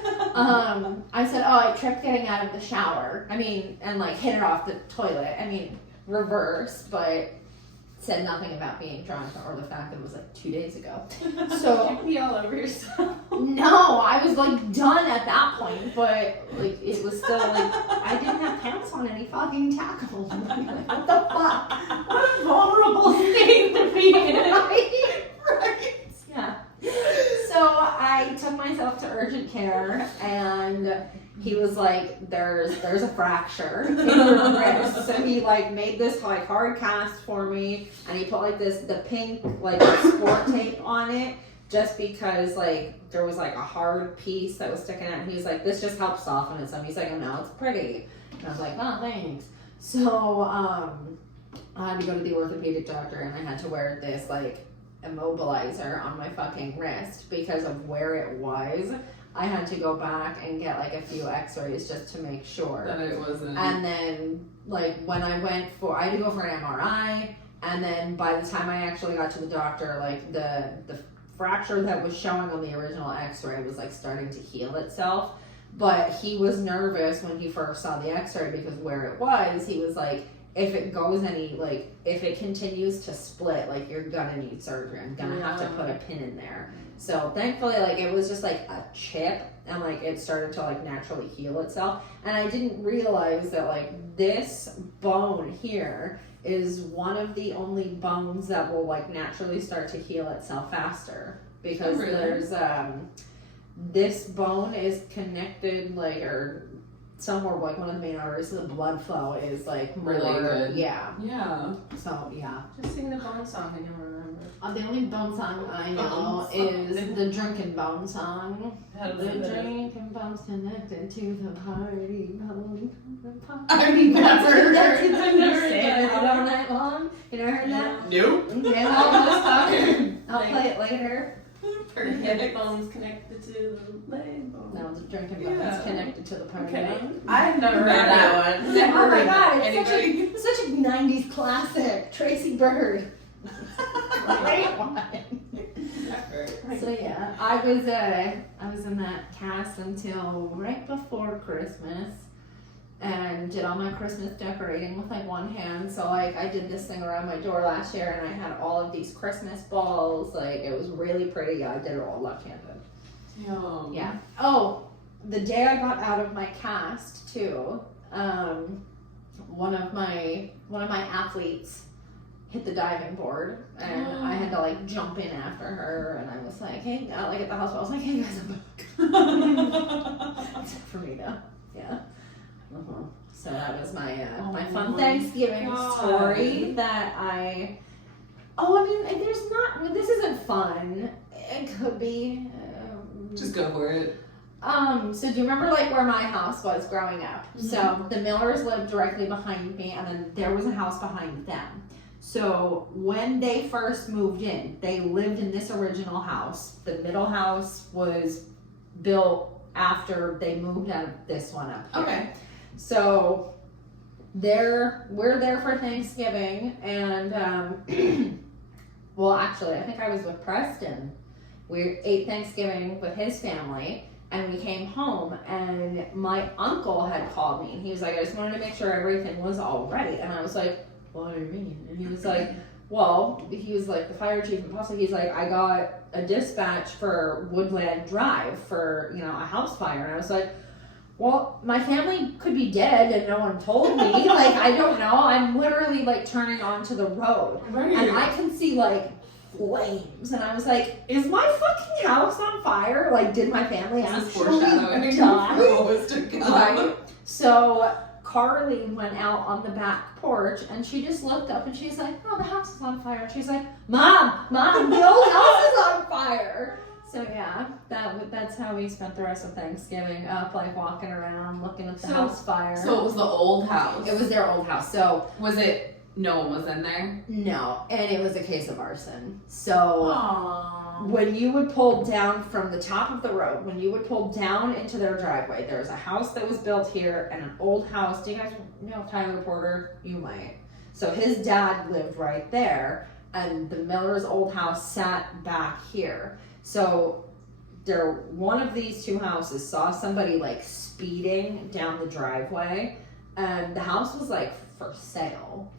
I said, oh, I tripped getting out of the shower. I mean, and like hit it off the toilet. I mean, reverse, but said nothing about being drunk or the fact that it was like 2 days ago. So Did you pee all over yourself? no, I was like done at that point, but like it was still like I didn't have pants on any fucking tackle. Like, what the fuck? What a vulnerable state to be in. Right. Yeah. So I took myself to urgent care, and he was like, there's a fracture in your wrist. So he like made this like hard cast for me, and he put like the pink like sport tape on it, just because like there was like a hard piece that was sticking out, and he was like, this just helps soften it some. He's like, oh no, it's pretty. And I was like, oh, thanks. So I had to go to the orthopedic doctor, and I had to wear this like immobilizer on my fucking wrist because of where it was. I had to go back and get like a few x-rays just to make sure. That it wasn't. And then like when I had to go for an MRI, and then by the time I actually got to the doctor, like the fracture that was showing on the original x-ray was like starting to heal itself. But he was nervous when he first saw the x-ray because where it was, he was like, if it goes if it continues to split, like you're gonna need surgery. I'm gonna have to put a pin in there. So thankfully, like it was just like a chip, and like it started to like naturally heal itself. And I didn't realize that like this bone here is one of the only bones that will like naturally start to heal itself faster, because really? there's this bone is connected or somewhere like one of the main arteries, so the blood flow is like Really more, good. yeah. Yeah. So yeah. Just sing the bone song and you'll remember. The only bone song I know is the drinking bone song. How The does it go? drinking bone's connected to the party bone. The I've never heard connected that. to Never the heard stand that. all night long. You never heard that? Nope. Okay, I'll play it later. The bone's connected to the leg bone. No, the drinking bone Yeah. is connected to the party Okay. bone. I've never heard that one. Never Oh my heard god, that. it's Anybody? such a 90s classic. Tracy Bird. Great one. So yeah, I was in that cast until right before Christmas, and did all my Christmas decorating with like one hand. So like I did this thing around my door last year, and I had all of these Christmas balls. Like it was really pretty. I did it all left-handed. Damn. Yeah. Oh, the day I got out of my cast too, one of my athletes hit the diving board, and I had to like jump in after her, and I was like, hey, like at the hospital, I was like, hey guys, I'm back. Except for me though, yeah. So that was my my fun Thanksgiving story that I. Oh, I mean, there's not. This isn't fun. It could be. Just go for it. So do you remember like where my house was growing up? So the Millers lived directly behind me, and then there was a house behind them. So when they first moved in, they lived in this original house. The middle house was built after they moved out of this one up here. Okay. So we're there for Thanksgiving, and well, actually, I think I was with Preston. We ate Thanksgiving with his family, and we came home, and my uncle had called me, and he was like, I just wanted to make sure everything was all right. And I was like, what do you mean? And he was like, well, he was like the fire chief and possibly he's like, I got a dispatch for Woodland Drive for, you know, a house fire. And I was like, well, my family could be dead and no one told me. Like, I don't know. I'm literally like turning onto the road. Right. And I can see like flames. And I was like, is my fucking house on fire? Like, did my family This is actually foreshadowing die? for what was to come. Right. So Carly went out on the back porch and she just looked up and she's like, oh, the house is on fire. And she's like, Mom, the old house is on fire. So yeah, that's how we spent the rest of Thanksgiving, up like walking around, looking at the house fire. So it was the old house. It was their old house. So Was it? No one was in there. no, and it was a case of arson. So Aww. when you would pull down from the top of the road, when you would pull down into their driveway, there was a house that was built here and an old house. Do you guys know Tyler Porter? You might. So his dad lived right there, and the Miller's old house sat back here. So one of these two houses saw somebody like speeding down the driveway, and the house was like for sale.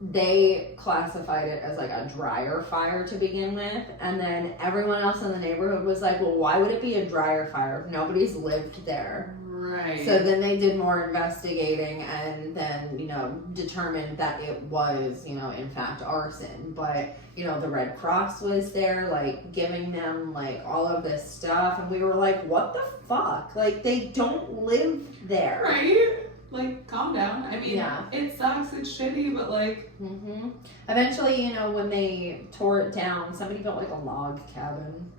They classified it as like a dryer fire to begin with, and then everyone else in the neighborhood was like, well, why would it be a dryer fire if nobody's lived there? Right. So then they did more investigating and then, you know, determined that it was, you know, in fact arson. But, you know, the Red Cross was there, like, giving them, like, all of this stuff. And we were like, what the fuck? Like, they don't live there. Right? Like, calm down. I mean, Yeah. it sucks, it's shitty, but like... Mm-hmm. Eventually, you know, when they tore it down, somebody built, like, a log cabin.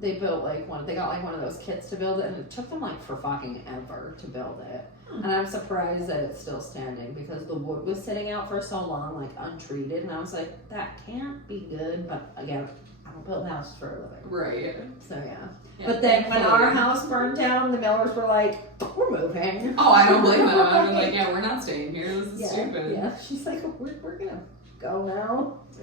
They built they got like one of those kits to build it, and it took them like for fucking ever to build it. And I'm surprised that it's still standing because the wood was sitting out for so long, like untreated. And I was like, that can't be good. But again, I don't build houses for a living. Right. So yeah. Yeah, But then when our thankfully. house burned down, the Millers were like, we're moving. Oh, I don't blame them. I was like, yeah, we're not staying here. This is Yeah, stupid. yeah. She's like, we're gonna go now. So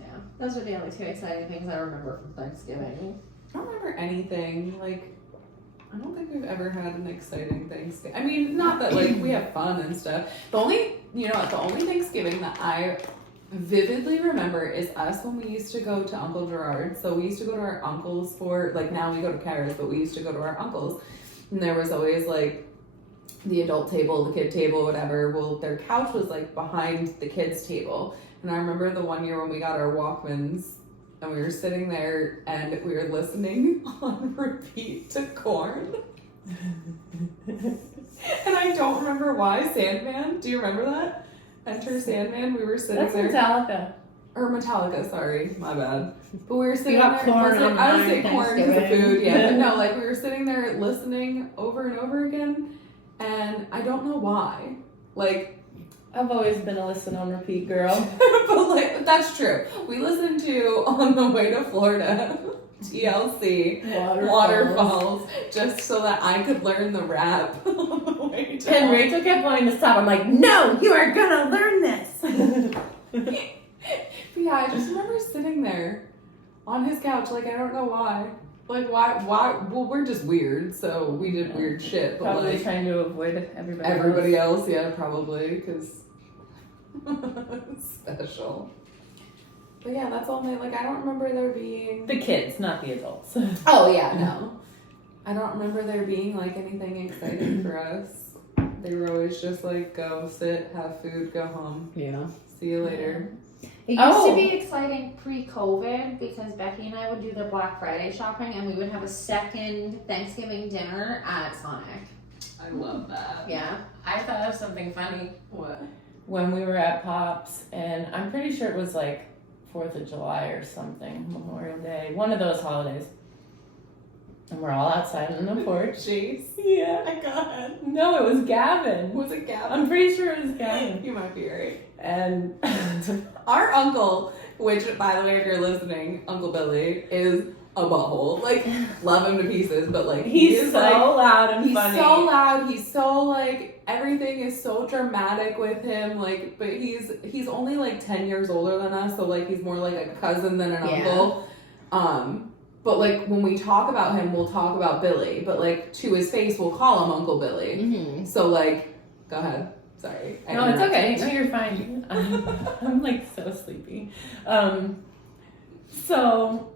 yeah, those are the only two exciting things I remember from Thanksgiving. I don't remember anything. Like, I don't think we've ever had an exciting Thanksgiving. I mean, not that like we have fun and stuff. The only Thanksgiving that I vividly remember is us when we used to go to Uncle Gerard. So we used to go to our uncle's for, like, now we go to Kara's, but we used to go to our uncle's. And there was always like the adult table, the kid table, whatever. Well, their couch was like behind the kids' table. And I remember the one year when we got our Walkmans and we were sitting there and we were listening on repeat to Korn. And I don't remember why. Sandman, do you remember that? Enter Sandman. We were sitting That's there. Metallica. Or Metallica, sorry, my bad. But we were sitting You got there. Korn listening- on I would mine, say corn because of Thanksgiving. food, yeah. But no, like we were sitting there listening over and over again, and I don't know why. Like, I've always been a listen on repeat girl. but like that's true. We listened to on the way to Florida, TLC, Waterfalls, just so that I could learn the rap on the way to. And Rachel kept wanting to stop. I'm like, no, you are gonna learn this. But yeah, I just remember sitting there on his couch, like I don't know why. Like why? Well, we're just weird, so we did weird shit. But Probably like trying to avoid everybody. everybody else, yeah, probably because special. But yeah, that's all like I don't remember there being. The kids, not the adults. Oh yeah, no. I don't remember there being like anything exciting for us. They were always just like, go sit, have food, go home. Yeah. See you later. It used Oh. to be exciting pre-COVID because Becky and I would do the Black Friday shopping and we would have a second Thanksgiving dinner at Sonic. I love that. Yeah. I thought of something funny. What? When we were at Pops, and I'm pretty sure it was like 4th of July or something, Memorial Day, one of those holidays. And we're all outside on the porch. Jeez. Yeah. My God. No, it was Gavin. Was it Gavin? I'm pretty sure it was Gavin. You might be right. And Our uncle, which by the way, if you're listening, Uncle Billy is a butthole. Like, love him to pieces, but like he he's is so like loud and he's funny. so loud. He's so like everything is so dramatic with him. Like, but he's only like 10 years older than us, so like he's more like a cousin than an Yeah. uncle. But like when we talk about him, we'll talk about Billy. But like to his face, we'll call him Uncle Billy. Mm-hmm. So like, go ahead. Sorry. I No, it's interrupted. okay. No, you're fine. I'm like so sleepy. So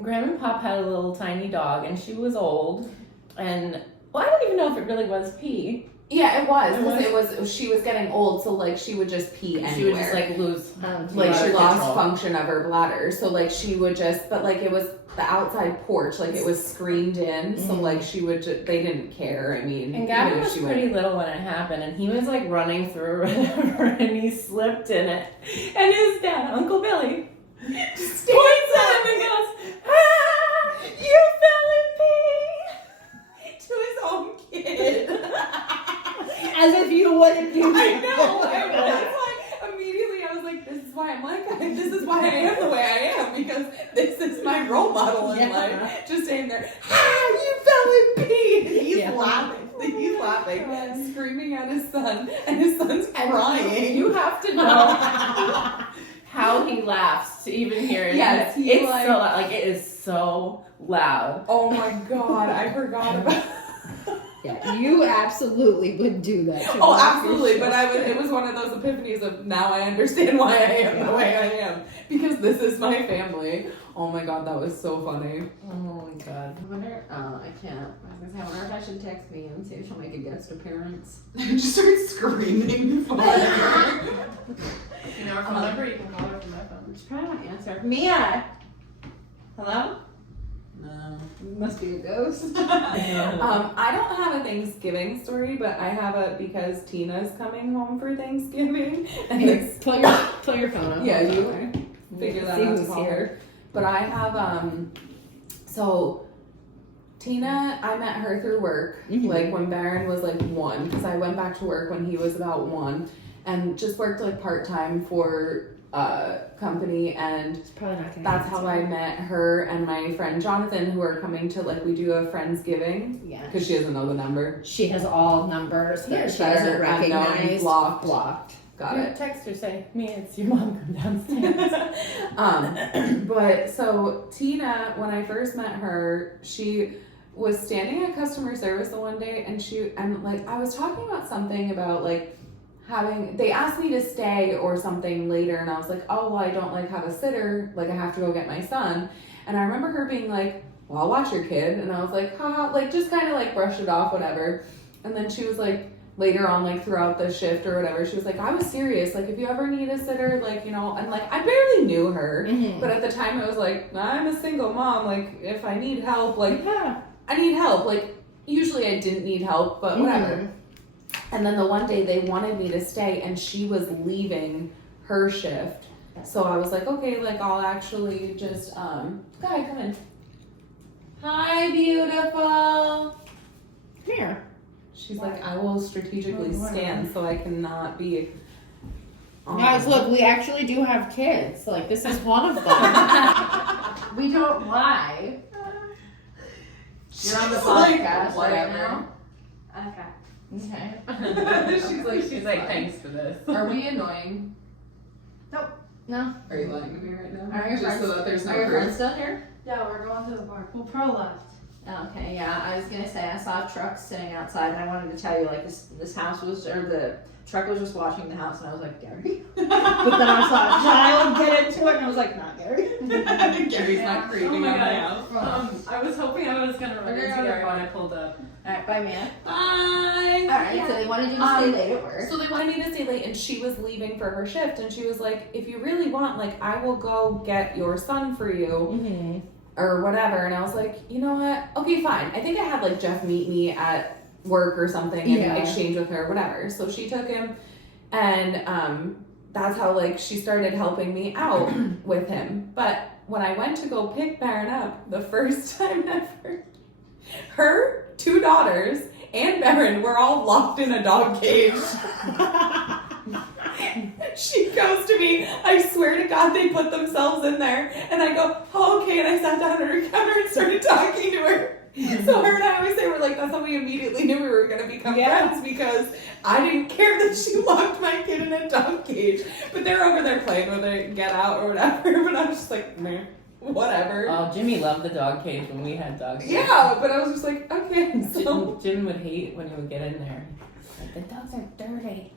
Graham and Pop had a little tiny dog, and she was old. And well, I don't even know if it really was pee. Yeah, it was It because she was getting old, so like she would just pee anywhere. She would just like lose. like she bladder lost control. function of her bladder, so like she would just, but like it was the outside porch, like it was screened in, so like she would they didn't care. I mean, And Gavin even if was she pretty little when it happened, and he was like running through or whatever, and he slipped in it. And his dad, Uncle Billy, just points at him and goes, "Ah, you fell in pee!" to his own kid. As if you wouldn't do I know. That's why immediately I was like, this is why I'm like, this is why I am the way I am, because this is my role model in life. Just saying there, you fell in pee. And he's laughing. He's laughing, screaming at his son, and his son's crying. You have to know how he laughs to even hear it. Yes, he it's like- so loud. Like it is so loud. Oh my God, I forgot about. Yeah, you absolutely would do that. to Oh, Black absolutely. Friday. But I would. It was one of those epiphanies of now I understand why I am the way I am, because this is my family. Oh my God, that was so funny. Oh my god. I wonder, I can't. I was gonna say, I wonder if I should text me and see if she'll make a guest appearance. Just start screaming before. You know her phone number, you can call her from my phone. She probably won't answer. Mia! Hello? No. Must be a ghost. I don't have a Thanksgiving story, but I have a because Tina's coming home for Thanksgiving, and Here, it's put your phone up. yeah, Hold you on. figure that See out to who's call here. her. But I have so Tina, I met her through work, Mhm. like when Barron was like 1, because I went back to work when he was about 1, and just worked like part time for company, and It's probably not gonna that's how answer. I met her and my friend Jonathan, who are coming to like we do a Friendsgiving Yeah. because she doesn't know the number. She has all numbers that she that doesn't are unknown, recognize. blocked. Blocked. Got You it. text her, say, "Me, it's your mom. Come downstairs." But so Tina, when I first met her, she was standing at customer service the one day, and like I was talking about something about like they asked me to stay or something later, and I was like, oh well, I don't like have a sitter, like I have to go get my son. And I remember her being like, well, I'll watch your kid, and I was like, haha, like just kind of like brushed it off, whatever. And then she was like, later on, like throughout the shift or whatever, she was like, I was serious, like if you ever need a sitter, like, you know, and like I barely knew her, Mm-hmm. but at the time I was like, I'm a single mom, like if I need help, like Yeah. I need help, like usually I didn't need help, but whatever. And then the one day they wanted me to stay, and she was leaving her shift, so I was like, okay, like I'll actually just go ahead, come in. Hi, beautiful. Here. She's like, I will strategically stand so I cannot be. Guys, look, we actually do have kids. Like, this is one of them. We don't lie. You're on the podcast right now. Okay. Okay. she's like, thanks for this. Are we annoying? No. Are you lying to me right now? Are your Just friends, so that there's no are your proof. friends still here? Yeah, we're going to the bar. Well, Pro left. Okay, yeah. I was gonna say I saw trucks sitting outside, and I wanted to tell you like this house was, or the truck was just watching the house, and I was like, Gary. But then I saw a child get into it, and I was like, not Gary. Gary's not creeping Oh my on my God. house. I was hoping I was gonna run Figure into out Gary a when I pulled up. Alright, bye, man. Bye. Alright, so they wanted you to stay late at work. So they wanted me to stay late, and she was leaving for her shift, and she was like, if you really want, like, I will go get your son for you, Mm-hmm. or whatever. And I was like, you know what? Okay, fine. I think I had, like, Jeff meet me at work or something and Yeah. exchange with her, whatever. So she took him, and that's how, like, she started helping me out with him. But when I went to go pick Baron up the first time ever, her 2 daughters and Baron were all locked in a dog cage. She goes to me, I swear to God, they put themselves in there. And I go, oh, okay. And I sat down on her counter and started talking to her. So her and I always say, we're like, that's how we immediately knew we were going to become friends, because I didn't care that she locked my kid in a dog cage. But they're over there playing with it, Get Out or whatever. But I was just like, meh, whatever. Oh, Jimmy loved the dog cage when we had dog cages. Yeah, but I was just like, okay. So, Jim would hate when he would get in there. Like, the dogs are dirty.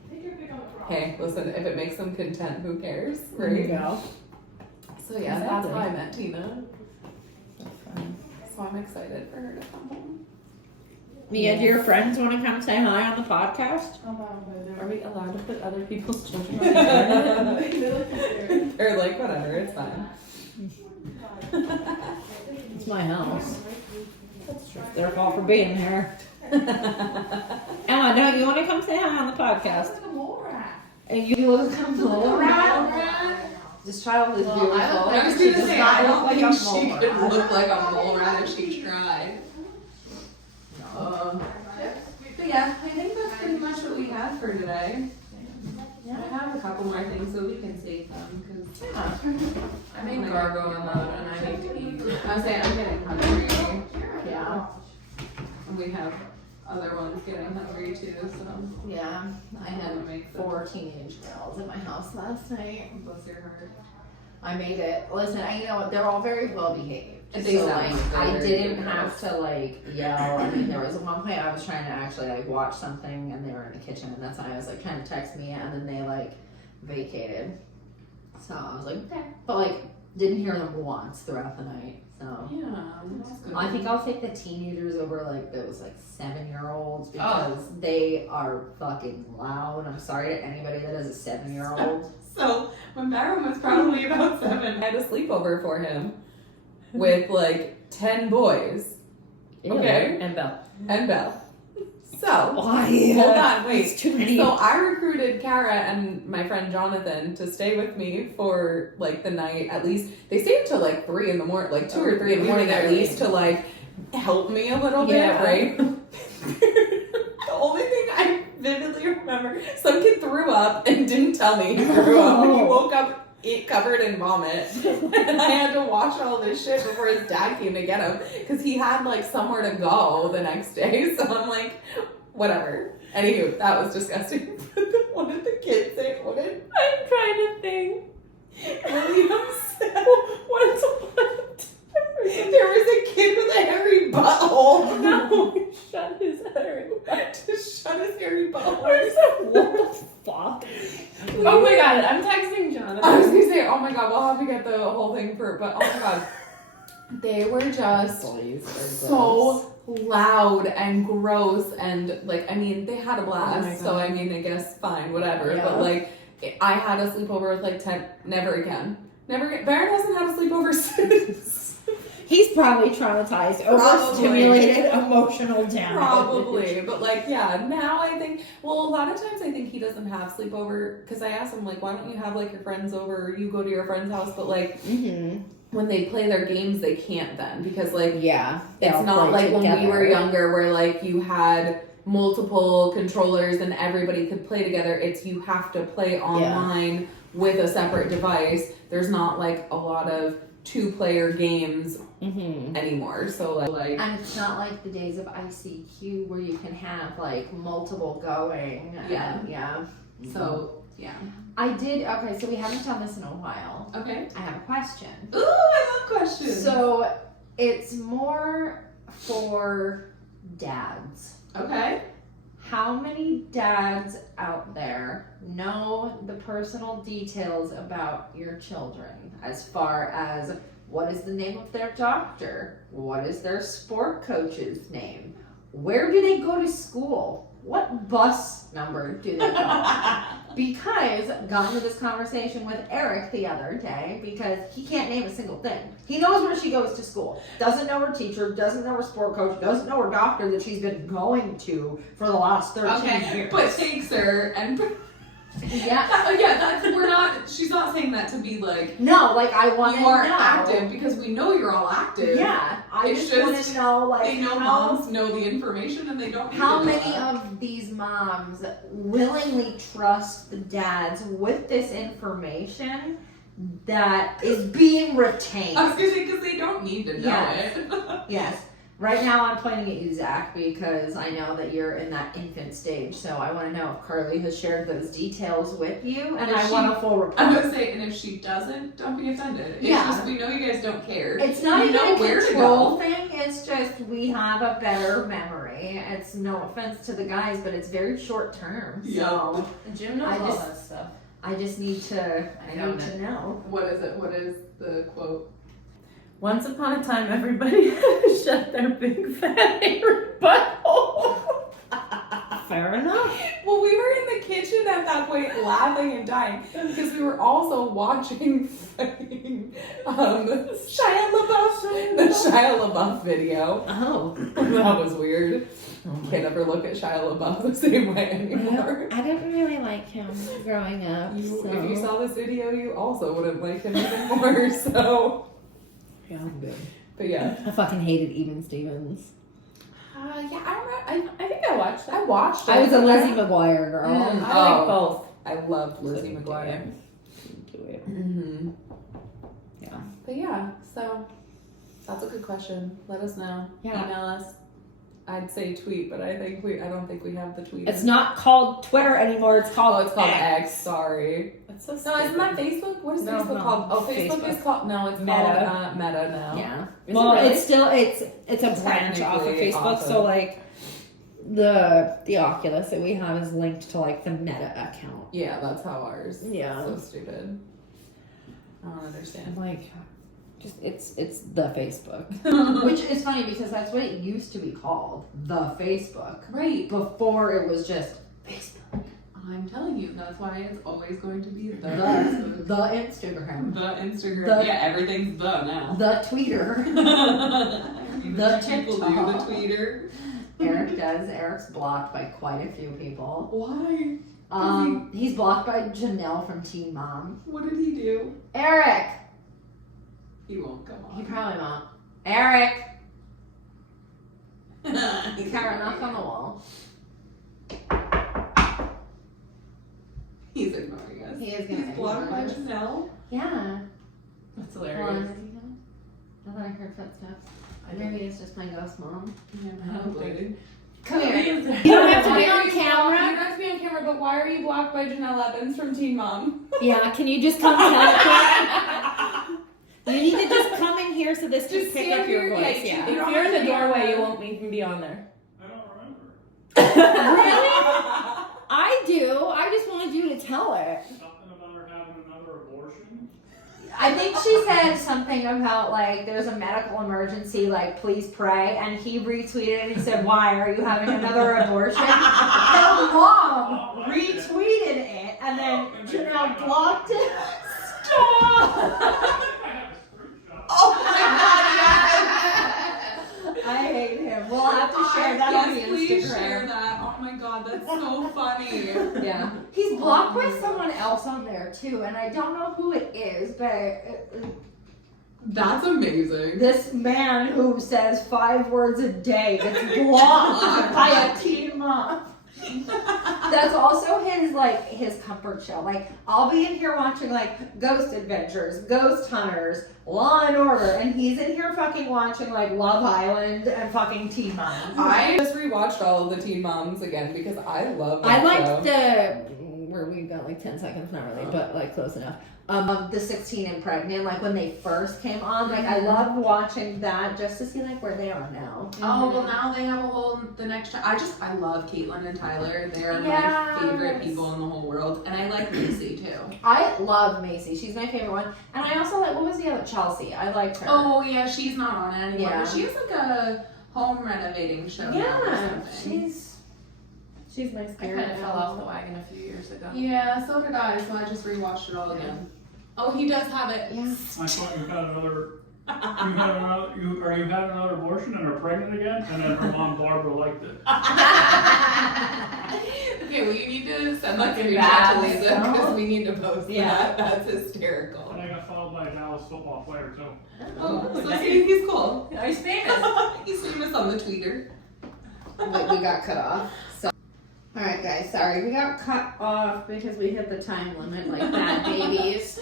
hey, listen, if it makes them content, who cares, There you right? go. So yeah, that's Exactly. why I met Tina. That's fun. So I'm excited for her to come home. Mia, do your friends want to come say hi on the podcast? Are we allowed to put other people's children on the internet? They're like, whatever, it's fine. It's my house. That's true. Their fault for being here. Emma, don't you want to come say hi on the podcast? And you look come mole rat? This child is beautiful. I was She gonna does say, not I look don't like think a she mole could rat. look like a mole rat if she tried. But yeah, I think that's pretty much what we have for today. I have a couple more things so we can save them, because I made gargoyle mode and I need to eat. I was saying, I'm getting hungry. Yeah. And we have other ones getting hungry too, so. Yeah. I had I'm gonna make them. 4 teenage girls at my house last night. Bless your heart. I made it. Listen, you know what? They're all very well behaved. And they So sound like, like I they're very didn't good have to like yell. I mean, there was one point I was trying to actually like watch something, and they were in the kitchen, and that's when I was like trying to text Mia, and then they like vacated. So I was like, okay, but like didn't hear them once throughout the night. So Yeah, that's good. I think I'll take the teenagers over like those like 7-year-olds because they are fucking loud. I'm sorry to anybody that has a 7-year-old. So when Baron was probably about 7, I had a sleepover for him with like 10 boys. Okay. And Belle. And Belle. So Why? hold on, wait. It's too many. So I recruited Kara and my friend Jonathan to stay with me for like the night. At least they stayed till like 3 in the morning, like 2 or 3 in the morning at least, to like help me a little bit, Yeah. right? The only thing I vividly remember, some kid threw up and didn't tell me he threw up, and he woke up covered in vomit, and I had to wash all this shit before his dad came to get him because he had like somewhere to go the next day. So I'm like, whatever. Anywho, that was disgusting. What did the kid say? What did I'm trying to think. William say? Once upon a time. There was a kid with a hairy butthole. No, shut his hairy butt. To shut his hairy butthole. What the fuck? Oh my god, I'm texting Jonathan. I was gonna say, oh my god, we'll have to get the whole thing for, but oh my god, they were just so loud and gross, and like, I mean, they had a blast, Oh my so I mean, I guess fine, whatever, Yeah. but like, I had a sleepover with like 10, never again. Baron hasn't had a sleepover since. He's probably traumatized, overstimulated, emotional damage. Probably, but like, yeah, now I think, well, a lot of times I think he doesn't have sleepover, because I asked him, like, why don't you have like your friends over, or you go to your friend's house, but like, Mm-hmm. when they play their games, they can't then, because like, Yeah. it's not like when we were younger where like you had multiple controllers and everybody could play together. It's you have to play online with a separate device. There's not like a lot of 2-player games Mm-hmm. anymore. So like And it's not like the days of ICQ where you can have like multiple going. Yeah. And, yeah. so yeah. I did, okay, so we haven't done this in a while. Okay. I have a question. Ooh, I love questions. So it's more for dads. Okay. How many dads out there know the personal details about your children as far as what is the name of their doctor? What is their sport coach's name? where do they go to school? What bus number do they go on? Because got into this conversation with Eric the other day because he can't name a single thing. He knows where she goes to school. Doesn't know her teacher, doesn't know her sport coach, doesn't know her doctor that she's been going to for the last 13 years. But takes her and Yeah. yeah, that's we're not. She's not saying that to be like No, like I want to you know. are active because we know you're all active. Yeah, I It's just want just to know like They know how moms know the information and they don't. Need how to know many that. of these moms willingly trust the dads with this information that is being retained. I was gonna say because they don't need to know Yes. it. Yes. Right now I'm pointing at you, Zach, because I know that you're in that infant stage. So I want to know if Carly has shared those details with you, and if I she- want a full report. I'm gonna say, and if she doesn't, don't be offended. It's Yeah. just we know you guys don't care. It's not You even know a where to control go. thing. It's just we have a better memory. It's no offense to the guys, but it's very short term. So Jim knows I all just- that stuff. I just need to. I Found need to know. What is it? What is the quote? Once upon a time, everybody shut their big fat hairy butthole. Fair enough. Well, we were in the kitchen at that point laughing and dying because we were also watching fucking, Shia LaBeouf, the Shia LaBeouf video. Oh, That was weird. Can't ever look at Shia LaBeouf the same way anymore. I didn't really like him growing up. If you saw this video, you also wouldn't like him even more. So, Yeah, I'm good. but yeah. I fucking hated Even Stevens. Yeah, I don't know. I think I watched that. I watched it. I was a Lizzie McGuire girl. Mm. I like both. I loved Lizzie Couldn't McGuire. do it. Mm-hmm. Yeah. But yeah, so that's a good question. Let us know. Yeah. Email us. I'd say tweet, but I don't think we have the tweet. It's not called Twitter anymore. It's called. Oh, it's called X. Sorry. That's so No, stupid. isn't that Facebook? What is No, Facebook no. called? Oh, Facebook Facebook. is called. No, it's Meta. called Meta now. Yeah. Is Well, it really? it's still it's a branch off of Technically Facebook. off So of- like the Oculus that we have is linked to like the Meta account. Yeah, that's how ours. Yeah. So stupid. I don't understand. Like, just it's the Facebook. Which is funny because that's what it used to be called, the Facebook. Right. Before it was just Facebook. I'm telling you, that's why it's always going to be the The Facebook. the Instagram. The Instagram. The- yeah, everything's the now. The Twitter. the people do the TikTok. tweeter. Eric does. Eric's blocked by quite a few people. Why? He's blocked by Janelle from Teen Mom. What did he do? Eric! He won't come He on. probably won't. Eric! He's Kara, knock on the wall. He's ignoring us. He is gonna He's blocked by ignore us. Janelle. Yeah. That's Hold on, hilarious. is he gonna? I thought I heard footsteps. Maybe it's just my ghost mom. Yeah, probably. Come here. You You don't have to Why be are on you camera. blocked- You don't have to be on camera, but why are you blocked by Janelle Evans from Teen Mom? Yeah, can you just come tell it? You need to just come in here so this can Just pick stand up your here, voice. yeah, Yeah. you If don't you're have in to the be doorway, on- you won't even be on there. I don't remember. Really? I do. I just wanted you to tell it. Something about her having another abortion? I think she said something about like there's a medical emergency, like please pray, and he retweeted and he said, "Why are you having another abortion?" Her mom retweeted it, and then Janelle blocked it. Stop! I have a screenshot. Oh my god, I hate him. We'll have to share that on the yes, please Instagram. share that. Oh my god, that's so funny. Yeah, he's blocked by someone else on there too, and I don't know who it is, but That's amazing. this man who says 5 words a day gets blocked by a teen mom. That's also his comfort show. Like I'll be in here watching like Ghost Adventures, Ghost Hunters, Law and Order, and he's in here fucking watching like Love Island and fucking Teen Mom. I just rewatched all of the Teen Moms again because I love that I show. liked the where we've got like 10 seconds, not really, but like close enough. The 16 and pregnant, like when they first came on, like I loved watching that just to see like where they are now. Oh well, now they have a whole the next. I love Caitlin and Tyler. They are Yes. my favorite people in the whole world, and I like Lucy too. I love Macy. She's my favorite one. And I also like, what was the other? Chelsea. I liked her. Oh yeah, she's not on it anymore. Yeah. But she has like a home renovating show now or Yeah, something. she's my I spirit. kind of fell off the wagon a few years ago. Yeah, so did I. So I just rewatched it all again. Oh, he does have it. Yeah. I thought you had another. You had another abortion and are pregnant again, and then her mom Barbara liked it. Okay, well you need to send that Fucking screenshot bad, to Lisa so. because we need to post Yeah. that. That's hysterical. And I got followed by a Dallas football player too. Oh, so he's cool. He's famous. He's famous on the tweeter. But we got cut off. So. All right, guys. Sorry, we got cut off because we hit the time limit like bad babies.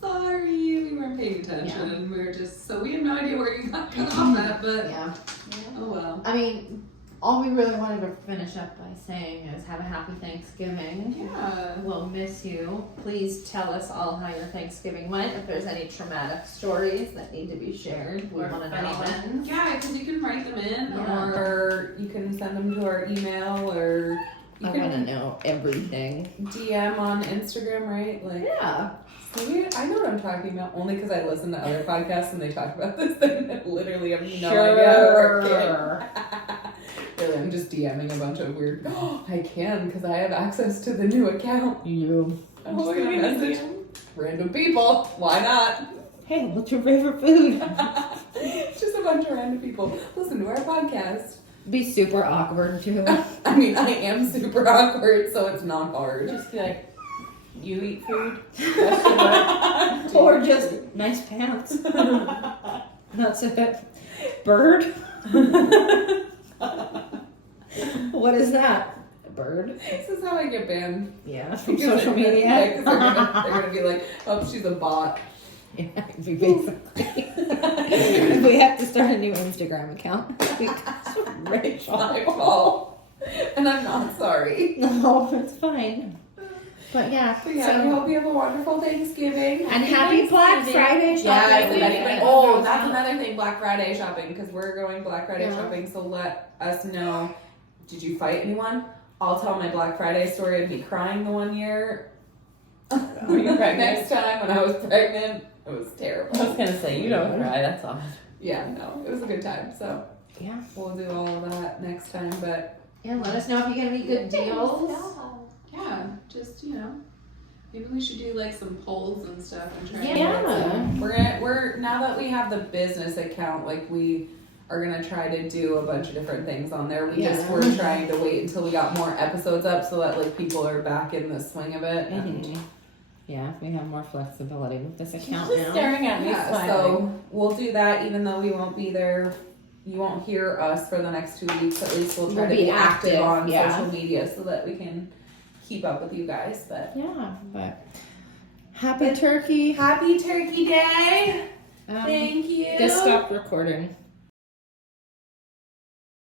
Sorry, we weren't paying attention. We were just so we have no idea where you got cut off at, but Yeah. oh well. I mean, all we really wanted to finish up by saying is have a happy Thanksgiving. Yeah. We'll miss you. Please tell us all how your Thanksgiving went. If there's any traumatic stories that need to be shared, we Or want to funny know. ones. Yeah, because you can write them in, Yeah. or you can send them to our email, or you I want to can know everything. DM on Instagram, right? Like, Yeah. so I know what I'm talking about only because I listen to other podcasts and they talk about this thing. And I literally have no idea how to work it. Really, I'm just DMing a bunch of weird. Oh, I can because I have access to the new account. You. I'm just gonna message random people. Why not? Hey, what's your favorite food? Just a bunch of random people. Listen to our podcast. Be super awkward too. I mean, I am super awkward, so it's not hard. Just be like, you eat food? Or just nice pants. That's it. Bird? What is that? A bird? This is how I get banned. Yeah, from Because social they're- media. yeah, 'cause they're gonna be like, oh, she's a bot. Yeah, basically. We have to start a new Instagram account because It's my fault. And I'm not sorry. No, it's fine. But yeah, But yeah, we hope you have a wonderful Thanksgiving. and happy Black Friday shopping. Yes, We and didn't that's, get oh, those that's out. another thing, Black Friday shopping, because we're going Black Friday Yeah. shopping, so let us know. Did you fight anyone? I'll tell my Black Friday story of me crying the one year. Were you pregnant? Next time when I was pregnant, it was I was terrible. gonna say, you don't cry, that's all. Yeah, no, it was a good time, so Yeah. we'll do all of that next time, but Yeah, let us know if you get any good deals. yeah, just, maybe we should do like some polls and stuff and try and Yeah. get some. We're now that we have the business account, like we are gonna try to do a bunch of different things on there. We just Yeah. were trying to wait until we got more episodes up so that like people are back in the swing of it. And Mhm. Yeah, we have more flexibility with this account Just now. staring at me yeah, smiling. so we'll do that even though we won't be there. You won't hear us for the next 2 weeks. At least we'll try We'll to be be active active, on yeah. social media so that we can keep up with you guys. But Yeah, but happy turkey. happy Turkey Day! Um, Thank you. Just stop recording.